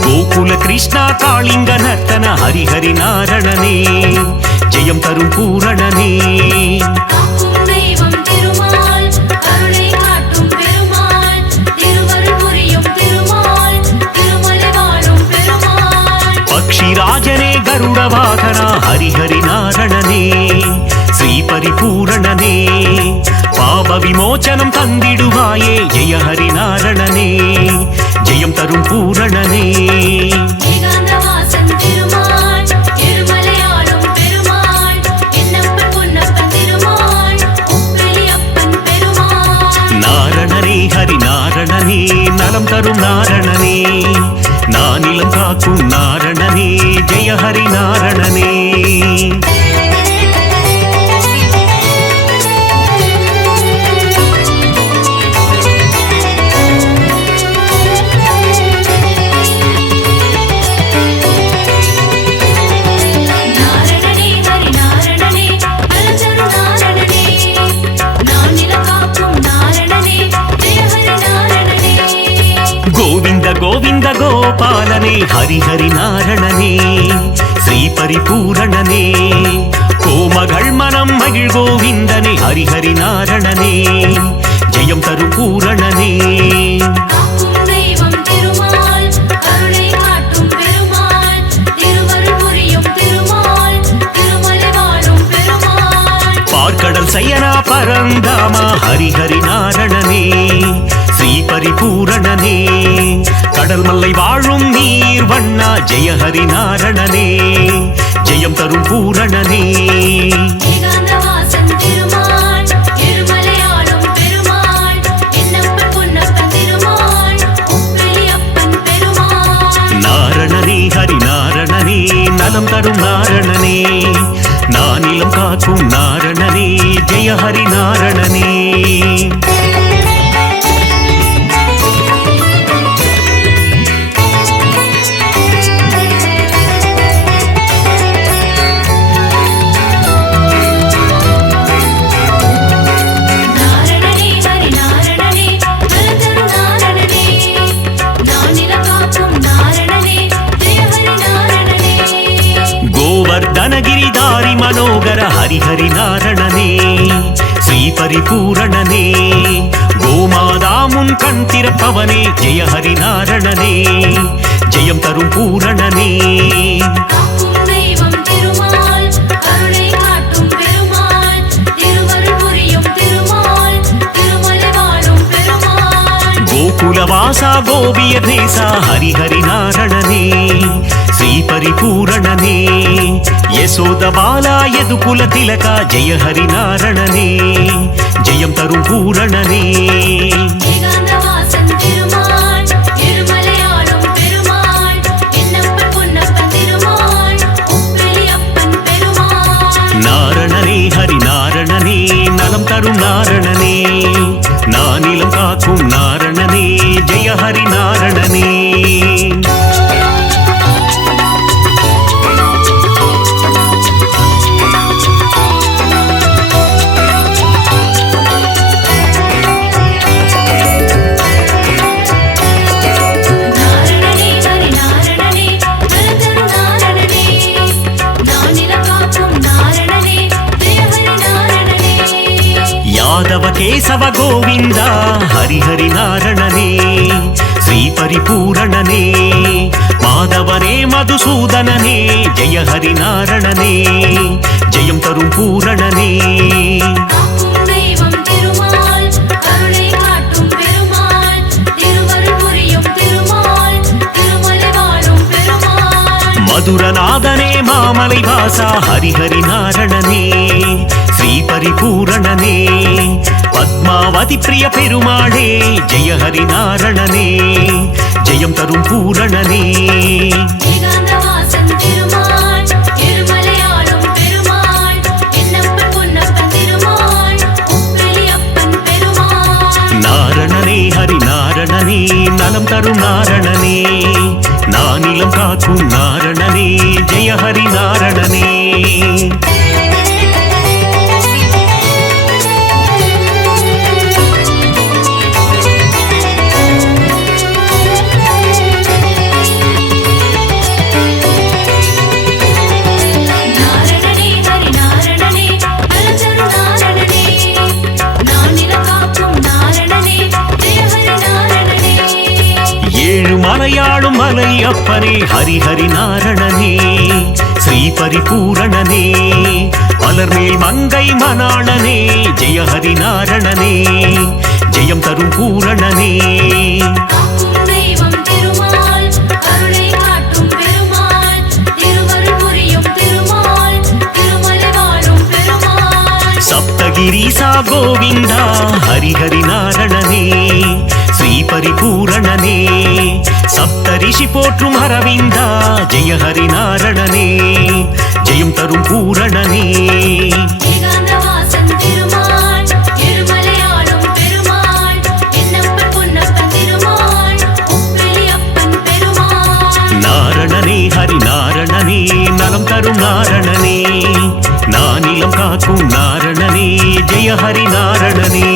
கோகுல கிருஷ்ணா காளிங்க நர்த்தன ஹரிஹரி நாரணனே ஜெயம் தரும் பூரணனே காக்கும் தெய்வம் திருமால் கருணை காட்டும் பெருமாள் திருவருள் புரியும் திருமால் திருமலை வாழும் பெருமாள் பக்ஷிராஜனே கருட வாகனா ஹரிஹரி நாரணனே ஸ்ரீ பரிபூரணனே பாப விமோச்சனம் தந்திடுவாயே ஜெய ஹரி நாரணனே ஜெயம் தரும் பூரணனே ஏகாந்தவாசன் திருமால் திருமலையாளும் பெருமாள் என்னப்பன் பொன்னப்பன் திருமாள் உப்பிலியப்பன் பெருமாள் நாரணனே ஹரி நாரணனே நலம் தரும் நாரணனே நானிலம் காக்கும் நாரணனே ஜெய ஹரி நாரணனே நாரணனே ஹரி நாரணனே நலதரு நாரணனே நானிலம் காக்கும் நாரணனே ஜெய ஹரி நாரணனே கோவிந்த கோவிந்த கோபாலனே ஹரிஹரி நாரணனே ஸ்ரீ பரிபூரணனே கோமகள் மனம் மகிழ் கோவிந்தனே ஹரிஹரி நாரணனே ஜெயம் தரும் பூரணனே காக்கும் தெய்வம் திருமால் கருணை காட்டும் பெருமாள் திருவருள் புரியும் திருமால் திருமலை வாழும் பெருமாள் பார்க்கடல் சயனா பரந்தாமா ஹரிஹரி நாரணனே ஸ்ரீ பரிபூரணனே கடல் மல்லை வாழும் நீர் வண்ணா ஜெய ஹரி நாரணனே ஜெயம் தரும் பூரணனே ஏகாந்தவாசன் திருமால் திருமலையாளும் பெருமாள் என்னப்பன் பொன்னப்பன் திருமாள் உப்பிலியப்பன் பெருமாள் நாரணனே ஹரி நாரணனே நலம் தரும் நாரணனே நானிலம் காக்கும் நாரணனே ஜெய ஹரி நாரணனே நாரணனே ஸ்ரீ பரிபூரணனே கோமாதாமுன் கண் திறப்பவனே ஜெய ஹரி நாரணனே ஜெயம் தரும் பூரணனே காக்கும் தெய்வம் திருமால் கருணை காட்டும் பெருமாள் திருவருள் புரியும் திருமால் திருமலை வாழும் பெருமாள் கோகுலவாசா கோபிய தேசா ஹரி ஹரி நாரணனே ஸ்ரீ பரிபூரணனே யசோத பாலா யதுகுல திலகா ஜெய ஹரி நாரணனே ஜெயம் தரும் பூரணனே ஏகாந்தவாசன் திருமால் இருமலையாளும் பெருமாள் என்னப்பன் பொன்னப்பன் திருமாள் உப்பிலி அப்பன் பெருமாள் நாரணனே ஹரி நாரணனே நலம் தரும் நாரணனே நானிலம் காக்கும் நாரணனே ஜெய ஹரி நாரணனே நாரணனே ஹரி நாரணனே நலதரு நாரணனே நானிலம் காக்கும் நாரணனே ஜெய ஹரி நாரணனே யாதவ கேசவ கோவிந்தா ஹரி ஹரி நாரணனே ஸ்ரீ பரிபூரணனே மாதவனே மதுசூதனனே ஜெய ஹரி நாரணனே ஜெயம் தரும் பூரணனே காக்கும் தெய்வம் திருமால் கருணை காட்டும் பெருமாள் திருவருள் புரியும் திருமால் திருமலை வாழும் பெருமாள் மதுரநாதனே மாமலை வாசா ஹரி ஹரி நாரணனே ஸ்ரீ பரிபூரணனே பத்மாவதி பிரிய பெருமாளே ஜெய ஹரி நாரணனே ஜெயம் தரும் பூரணனே ஏகாந்தவாசன் திருமால் இருமலையாளும் பெருமாள் என்னப்பன் பொன்னப்பன் திருமாள் உப்பிலி அப்பன் பெருமாள் நாரணனே ஹரி நாரணனே நலம் தரும் நாரணனே நானிலம் காக்கும் நாரணனே ஜெய ஹரி நாரணனே நாரணனே ஹரி நாரணனே நலதரு நாரணனே நானிலம் காக்கும் நாரணனே ஜெய ஹரி நாரணனே ஏழு மலையாளும் மலை அப்பனே ஹரி ஹரி நாரணனே ஸ்ரீ பரிபூரணனே மலர்மேல் மங்கை மணாளனே ஜெய ஹரி நாரணனே ஜெயம் தரும் பூரணனே காக்கும் தெய்வம் திருமால் கருணை காட்டும் பெருமாள் திருவருள் புரியும் திருமால் திருமலை வாழும் பெருமாள் சப்தகிரீசா கோவிந்தா ஹரி ஹரி நாரணனே ஸ்ரீ பரிபூரணனே சப்தரிஷி போற்றும் அரவிந்தா ஜெய ஹரி நாரணனே ஜெயம் தரும் பூரணனே ஏகாந்தவாசன் திருமால் இருமலையாளும் பெருமாள் என்னப்பன் பொன்னப்பன் திருமாள் உப்பிலி அப்பன் பெருமாள் நாரணனே ஹரி நாரணனே நலம் தரும் நாரணனே நானிலம் காக்கும் நாரணனே ஜெய ஹரி நாரணனே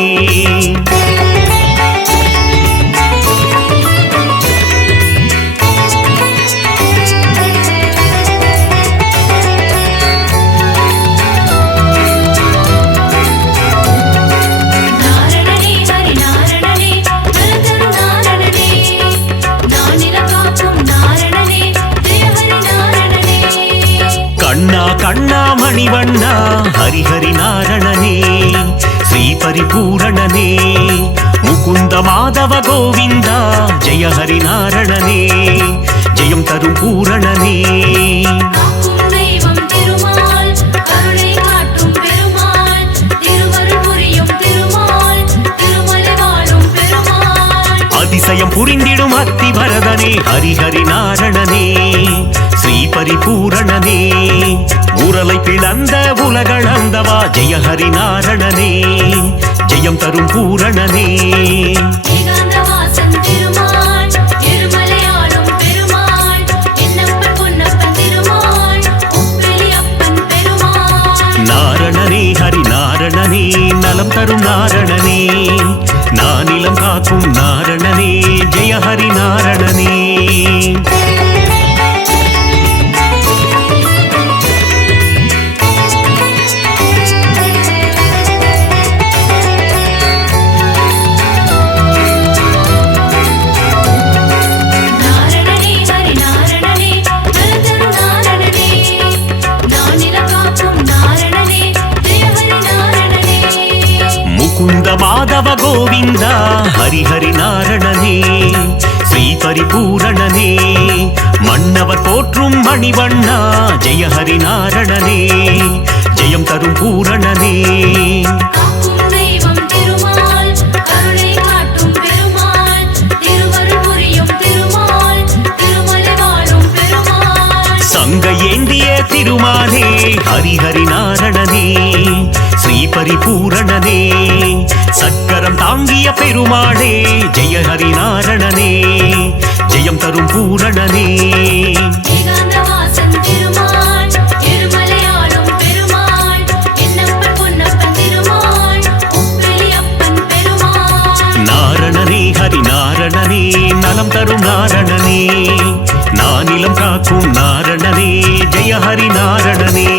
நாரணனே ஹரி நாரணனே நலதரு நாரணனே நானிலம் காக்கும் நாரணனே ஜெய ஹரி நாரணனே நாரணனே ஹரி நாரணனே நலம் தரும் நாரணனே நானிலம் காக்கும் நாரணனே ஜெய ஹரி நாரணனே காக்கும் தெய்வம் திருமால் கருணை காட்டும் பெருமாள் திருவருள் புரியும் திருமால் திருமலை வாழும் பெருமாள் நாரணனே ஹரி நாரணனே நலதரு நாரணனே நானிலம் காக்கும் நாரணனே ஜெய ஹரி நாரணனே கண்ணா கண்ணா மணிவண்ணா ஹரி ஹரி நாரணனே ஸ்ரீ பரிபூரணனே முகுந்த மாதவ கோவிந்தா ஜெய ஹரி நாரணனே ஜெயம் தரும் பூரணனே காக்கும் தெய்வம் திருமால் கருணை காட்டும் பெருமாள் திருவருள் புரியும் திருமால் திருமலை வாழும் பெருமாள் அதிசயம் புரிந்திடும் அத்தி வரதனே ஹரி ஹரி நாரணனே ஸ்ரீ பரிபூரணனே உரலை பிளந்த உலகளந்தவா ஜெய ஹரி நாரணனே ஜெயம் தரும் பூரணனே ஏகாந்தவாசன் திருமால் இருமலையாளும் பெருமாள் என்னப்பன் பொன்னப்பன் திருமாள் உப்பிலி அப்பன் பெருமாள் நாரணனே ஹரி நாரணனே நலம் தரும் நாரணனே நானிலம் காக்கும் நாரணனே ஜெய ஹரி நாரணனே மாதவ கோவிந்தா ஹரிஹரி நாரணனே ஸ்ரீ பரிபூரணனே மன்னவர் போற்றும் மணிவண்ணா ஜெய ஹரி நாரணனே ஜெயம் தரும் பூரணனே காக்கும் தெய்வம் திருமால் கருணை காட்டும் பெருமாள் திருவருள் புரியும் திருமால் திருமலை வாழும் பெருமாள் சங்க ஏந்திய திருமாலே ஹரிஹரி நாரணனே ஸ்ரீ பரிபூரணனே சக்கரம் தாங்கிய பெருமாளே ஜெய ஹரி நாரணனே ஜெயம் தரும் பூரணனே ஏகாந்தவாசன் திருமால் இருமலையாளும் பெருமாள் என்னப்பன் பொன்னப்பன் திருமாள் உப்பிலி அப்பன் பெருமாள் நாரணனே ஹரி நாரணனே நலம் தரும் நாரணனே நானிலம் காக்கும் நாரணனே ஜெய ஹரி நாரணனே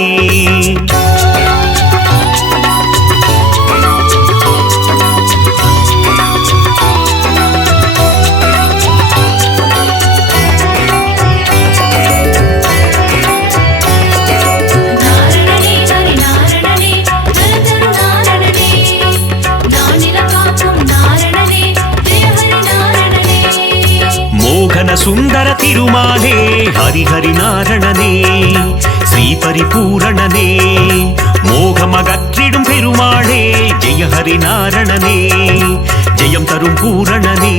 நாரணனே ஹரி நாரணனே நலதரு நாரணனே நானிலம் காக்கும் நாரணனே ஜெய ஹரி நாரணனே மோகன சுந்தர திருமாலே ஹரிஹரி நாரணனே ஸ்ரீ பரிபூரணனே மோகமகற்றிடும் பெருமாளே ஜெய ஹரி நாரணனே ஜெயம் தரும் பூரணனே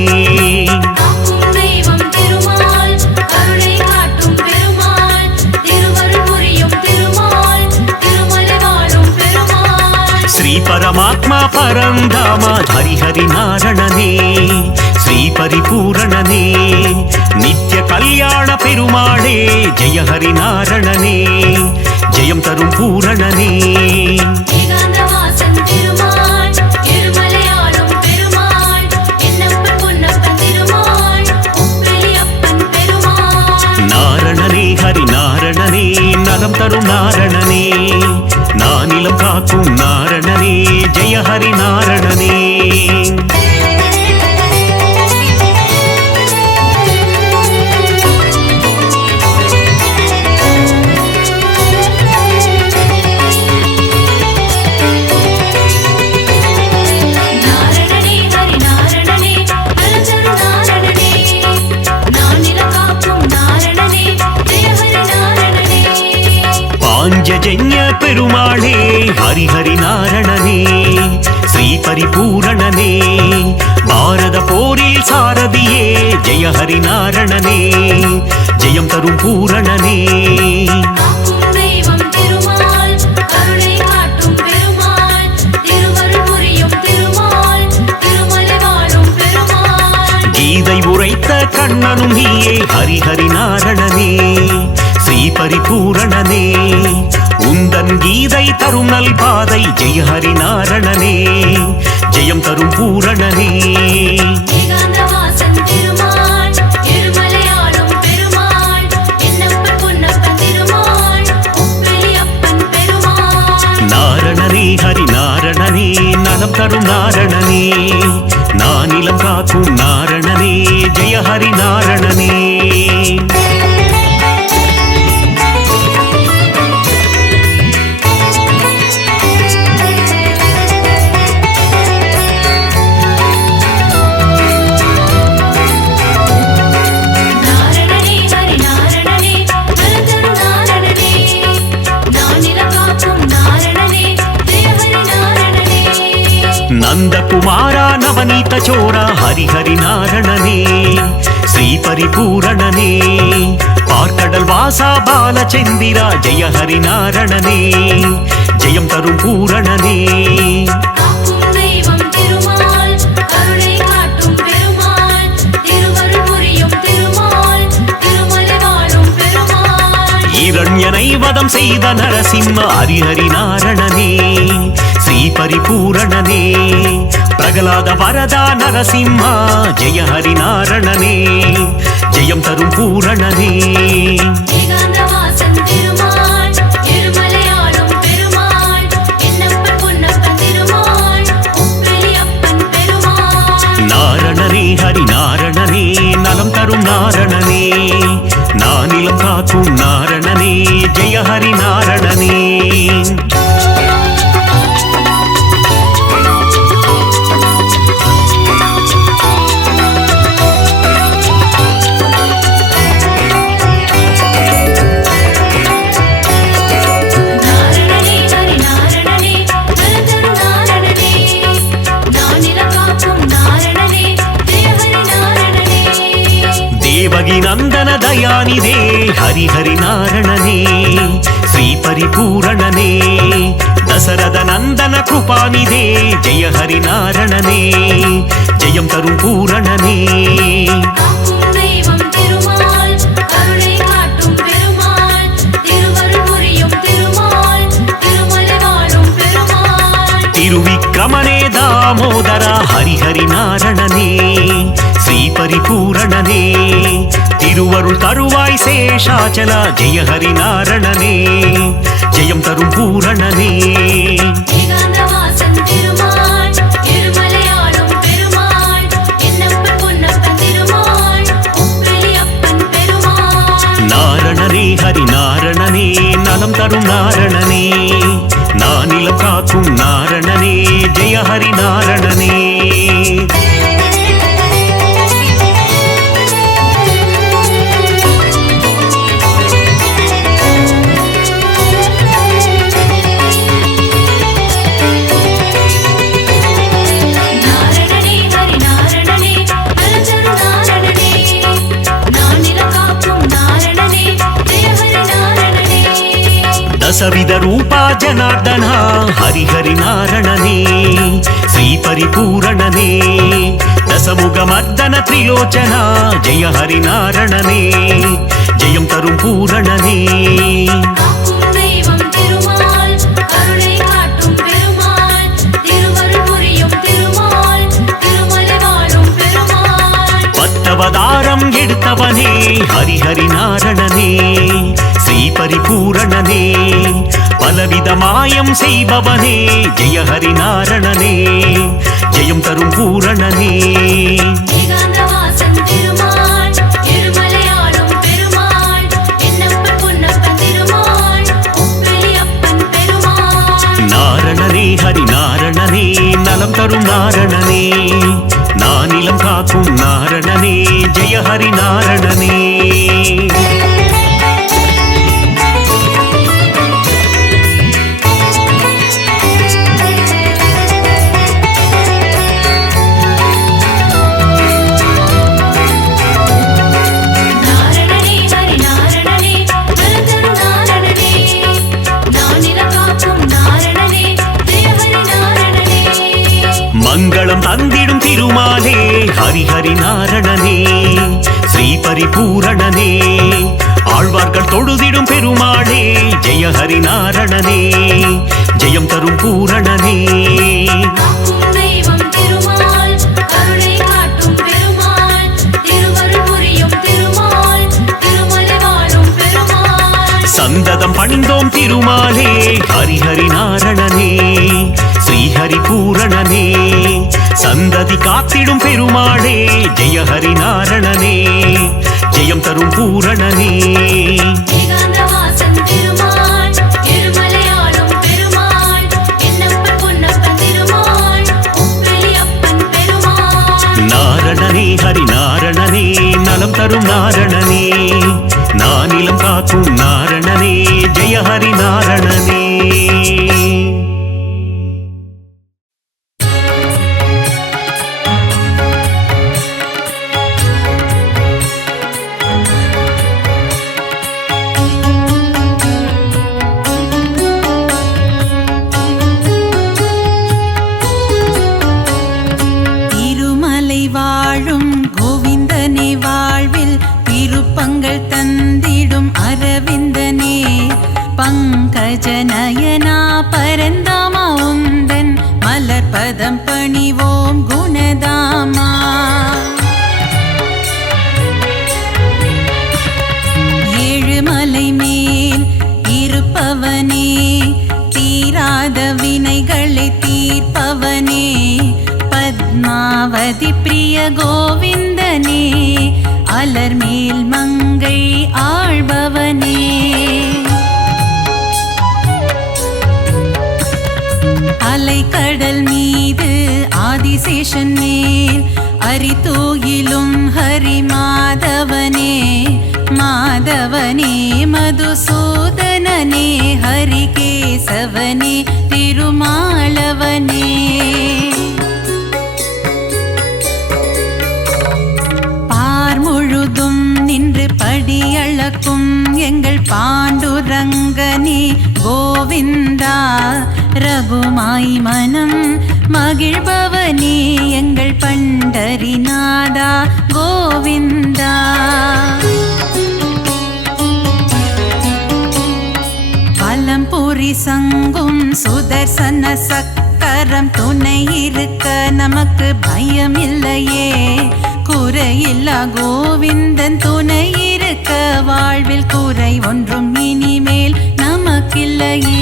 காக்கும் தெய்வம் திருமால் கருணை காட்டும் பெருமாள் திருவருள் புரியும் திருமால் திருமலை வாழும் பெருமாள் ஸ்ரீ பரமாத்மா பரந்தாமா ஹரிஹரி நாரணனே ஸ்ரீ பரிபூரணனே நித்ய கல்யாண பெருமாளே ஜெய ஹரி நாரணனே ஜெயம் தரும் பூரணனே ஏகாந்தவாசன் திருமால் இருமலையாளும் பெருமாள் என்னப்பன் பொன்னப்பன் திருமாள் உப்பிலி அப்பன் பெருமாள் நாரணனே ஹரி நாரணனே நலம் தரும் நாரணனே நானிலம் காக்கும் நாரணனே ஜெய ஹரி நாரணனே நாரணனே ஹரி நாரணனே நலதரு நாரணனே நானிலம் காக்கும் நாரணனே ஜெய ஹரி நாரணனே பாஞ்சஜன்ய பெருமாளே ஹரிஹரி நாரணனே ஸ்ரீ பரிபூரணனே பாரத போரில் சாரதியே ஜெய ஹரி நாரணனே ஜெயம் தரும் பூரணனே காக்கும் தெய்வம் திருமால் கருணை காட்டும் பெருமாள் திருவருள் புரியும் திருமால் திருமலை வாழும் பெருமாள் கீதை உரைத்த கண்ணனும் நீயே ஹரிஹரி நாரணனே ஸ்ரீ பரிபூரணனே உந்தன் கீதை தரும் நல் பாதை ஜெய ஹரி நாரணனே ஜெயம் தரும் பூரணனே ஏகாந்தவாசன் திருமால் இருமலையாளும் பெருமாள் என்னப்பன் பொன்னப்பன் திருமாள் உப்பிலி அப்பன் பெருமாள் நாரணனே ஹரி நாரணனே நலம் தரும் நாரணனே நானிலம் காக்கும் நாரணனே ஜெய ஹரி நாரணனே நாரணனே ஹரி நாரணனே நலதரு நாரணனே நானிலம் காக்கும் நாரணனே ஜெய ஹரி நாரணனே நந்தகுமாரா நவநீத சோரா ஹரிஹரி நாரணனே ஸ்ரீ பரிபூரணனே பார்க்கடல் வாசா பாலச்சந்திரா ஜெய ஹரி நாரணனே ஜெயம் தரும் பூரணனே காக்கும் தெய்வம் திருமால் கருணை காட்டும் பெருமாள் திருவருள் புரியும் திருமால் திருமலை வாழும் பெருமாள் இரண்யனை வதம் செய்த நரசிம்ம ஹரிஹரி நாரணனே ஸ்ரீ பரிபூரணனே பிரகலாத வரதா நரசிம்மா ஜெய ஹரி நாரணனே ஜெயம் தரும் பூரணனே ஏகாந்தவாசன் திருமால் இருமலையாளும் பெருமாள் என்னப்பன் பொன்னப்பன் திருமாள் உப்பிலி அப்பன் பெருமாள் நாரணனே ஹரி நாரணனே நலம் தரும் நாரணனே நானிலம் காக்கும் நாரணனே ஜெய ஹரி நாரணனே ದಯಾನಿಧೇ ಹರಿಹರಿ ನಾರಣನೇ ಶ್ರೀ ಪರಿಪೂರಣನೇ ದಸರದ ನಂದನ ಕೃಪಾನಿಧೇ ಜಯ ಹರಿ ನಾರಣನೇ ஜெயம் தரும் பூரணனே காக்கும் தெய்வம் திருமால் கருணை காட்டும் பெருமாள் திருவருள் புரியும் திருமால் திருமலை வாழும் பெருமாள் திருவிக்கிரமனே தாமோதர ஹரிஹரி நாரணனே ஸ்ரீ பரிபூரணனே திருவருள் தருவாய் சேஷாச்சல ஜெய ஹரி நாரணனே ஜெயம் தரும் பூரணனே ஏகாந்தவாசன் திருமால் இருமலையாளும் பெருமாள் என்னப்பன் பொன்னப்பன் திருமாள் உப்பிலியப்பன் பெருமாள் நாரணனே ஹரி நாரணனே நலம் தரும் நாரணனே நானிலம் காக்கும் நாரணனே ஜெய ஹரி நாரணனே நாரணனே ஹரி நாரணனே நலந்தரு நாரணனே நானிலம் காக்கும் நாரணனே ஜெய ஹரி நாரணனே ದಸವಿಧ ರೂಪ ಜನಾರ್ದನ ಹರಿಹರಿ ನಾರಣನೇ ಶ್ರೀ ಪರಿಪೂರಣನೇ ದಸಮುಗ ಮರ್ದನ ತ್ರಿಲೋಚನ ಜಯ ಹರಿ ನಾರಣನೇ ಜಯಂ ತರುಂ பூரணனே காக்கும் தெய்வம் திருமால் கருணை காட்டும் பெருமாள் திருவருள் புரியும் திருமால் திருமலை வாழும் பெருமாள் பத்தவதாரம் எடுத்தவனே ஹரிஹரி நாரணனே ஸ்ரீ பரிபூரணனே பலவித மாயம் செய்பவனே ஜெய ஹரி நாரணனே ஜெயம் தரும் பூரணனே ஏகாந்தவாசன் திருமால் இருமலையாளும் பெருமாள் என்னப்பன் பொன்னப்பன் திருமாள் உப்பிலியப்பன் பெருமாள் நாரணனே ஹரி நாரணனே நலம் தரும் நாரணனே நானிலம் காக்கும் நாரணனே ஜெய ஹரி நாரணனே நாரணனே ஹரி நாரணனே நலந்தரு நாரணனே நானிலம் காக்கும் நாரணனே ஜெய ஹரி நாரணனே மங்களம் தந்திடும் திருமாலே ஹரிஹரி நாரணனே ஸ்ரீ பரிபூரணனே ஆழ்வார்கள் தொழுதிடும் பெருமாளே ஜெய ஹரி நாரணனே ஜெயம் தரும் பூரணனே காக்கும் தெய்வம் திருமால் கருணை காட்டும் பெருமாள் திருவருள் புரியும் திருமால் திருமலை வாழும் பெருமாள் சந்ததம் பணிந்தோம் திருமாலே ஹரிஹரி நாரணனே ஸ்ரீஹரி பூரணனே சந்ததி காத்திடும் பெருமாளே ஜெய ஹரி நாரணனே ஜெயம் தரும் பூரணனே ஏகாந்தவாசன் திருமால் இருமலையாளும் பெருமாள் என்னப்பன் பொன்னப்பன் திருமாள் உப்பிலியப்பன் பெருமாள் நாரணனே ஹரி நாரணனே நலம் தரும் நாரணனே நானிலம் காக்கும் நாரணனே ஜெய ஹரி நாரணனே திருமலை வாழும் கோவிந்தனே வாழ்வில் திருப்பங்கள் தந்திடும் அரவிந்தனே பங்கஜ நயனா பரந்தாமா உந்தன் மலர்பதம் பணிவோம் குணதாமா ஏழுமலை மேல் இருப்பவனே தீராத வினைகளை தீர்ப்பவனே பத்மாவதி பிரிய கோவிந்தனே அலர்மேல் மங்கை ஆள்பவனே அலைக்கடல் மீது ஆதிசேஷன் மேல் அரிதூயிலும் ஹரி மாதவனே மாதவனே மதுசூதனனே ஹரிகேசவனே திருமாலவனே பார் முழுதும் நின்று படி கோவிந்தா ரகுமாய் மனம் மகிழ்பவனே எங்கள் பண்டரிநாதா கோவிந்தா. பலம்புரி சங்கும் சுதர்சன சக்கரம் துணை இருக்க நமக்கு பயம் இல்லையே. குறையில்லா கோவிந்தன் துணை இருக்க வாழ்வில் குறை ஒன்றும் இனிமேல் நமக்கில்லையே.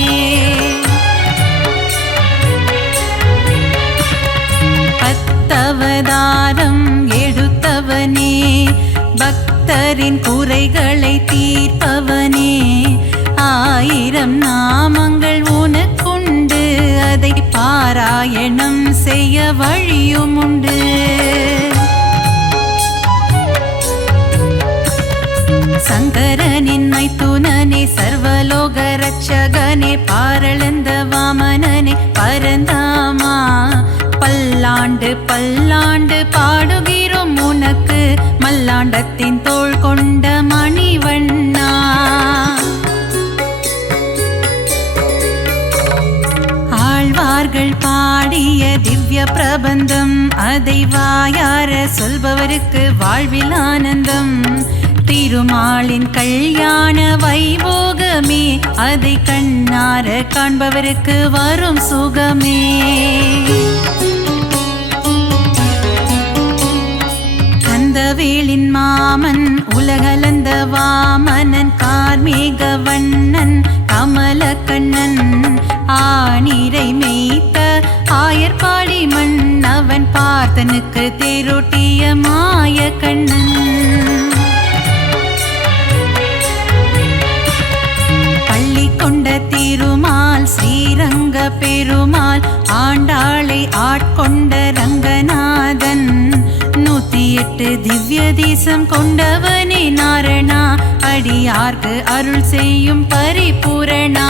பத்தவதாரம் எடுத்தவனே பக்தரின் குறைகளை தீர்ப்பவனே. 1000 நாமங்கள் உனக்குண்டு அதை பாராயணம் செய்ய வழியும் உண்டு. சங்கரனின் மைத்துனனே சர்வலோக ரட்சகனே பாரளந்த வாமனனே பரந்தாமா. பல்லாண்டு பல்லாண்டு பாடுகிறோம் உனக்கு மல்லாண்டத்தின் தோள் கொண்ட மணிவண்ணா. ஆழ்வார்கள் பாடிய திவ்ய பிரபந்தம் அதை வாயார சொல்பவருக்கு வாழ்வில் ஆனந்தம். திருமாலின் கல்யாண வைபோகமே அதை கண்ணார காண்பவருக்கு வரும் சுகமே. கந்தவேலின் மாமன் உலகளந்த வாமனன் கார்மேக வண்ணன் கமலக்கண்ணன். ஆனிரை மேய்த்த ஆயர்பாடி மன்னவன் பார்த்தனுக்கு தேரோட்டிய மாய கண்ணன். கொண்ட திருமால் ஸ்ரீரங்க பெருமாள் ஆண்டாளை ஆட்கொண்ட ரங்கநாதன். 108 திவ்ய தேசம் கொண்டவனே நாரணா அடியார்க்கு அருள் செய்யும் பரிபூரணா.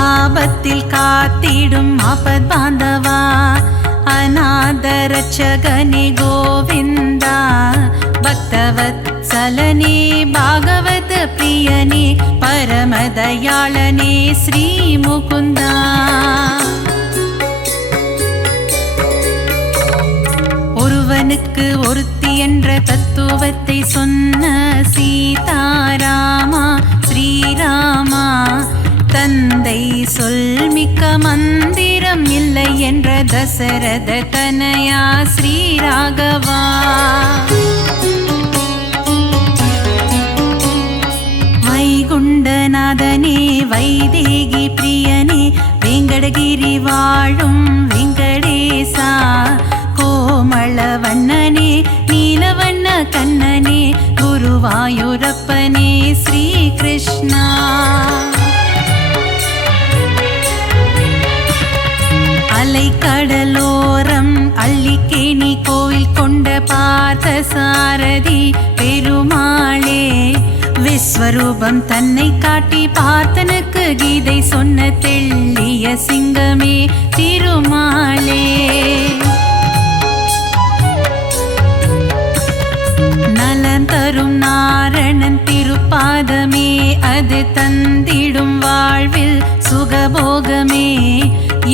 ஆபத்தில் காத்திடும் ஆபத் பாந்தவா அநாத ரட்சகனே கோவிந்தா. பக்தவத்சலனே பாகவத பிரியனே பரமதயாளனே ஸ்ரீ முகுந்தா. ஒருவனுக்கு ஒருத்தி என்ற தத்துவத்தை சொன்ன சீதாராமா ஸ்ரீராமா. தந்தை சொல்மிக்க மந்திரம் இல்லை என்ற தசரத தனயா ஸ்ரீராகவா. வைகுண்டநாதனே வைதேகி பிரியனே வெங்கடகிரி வாழும் வெங்கடேசா. கோமளவண்ணனே நீலவண்ண கண்ணனே குருவாயூரப்பனே ஸ்ரீ கிருஷ்ணா. அலைக்கடலோரம் அள்ளிக்கேணி கோவில் கொண்ட பார்த்த சாரதி பெருமாளே. விஸ்வரூபம் தன்னை காட்டி பார்த்தனுக்கு கீதை சொன்ன தெள்ளிய சிங்கமே திருமாலே. நலன் தரும் நாரணன் திருப்பாதமே அது தந்திடும் வாழ்வில் சுகபோகமே.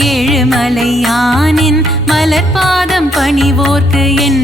ஏழுமலையானின் மலர்பாதம் பணிவோர்க்கு என்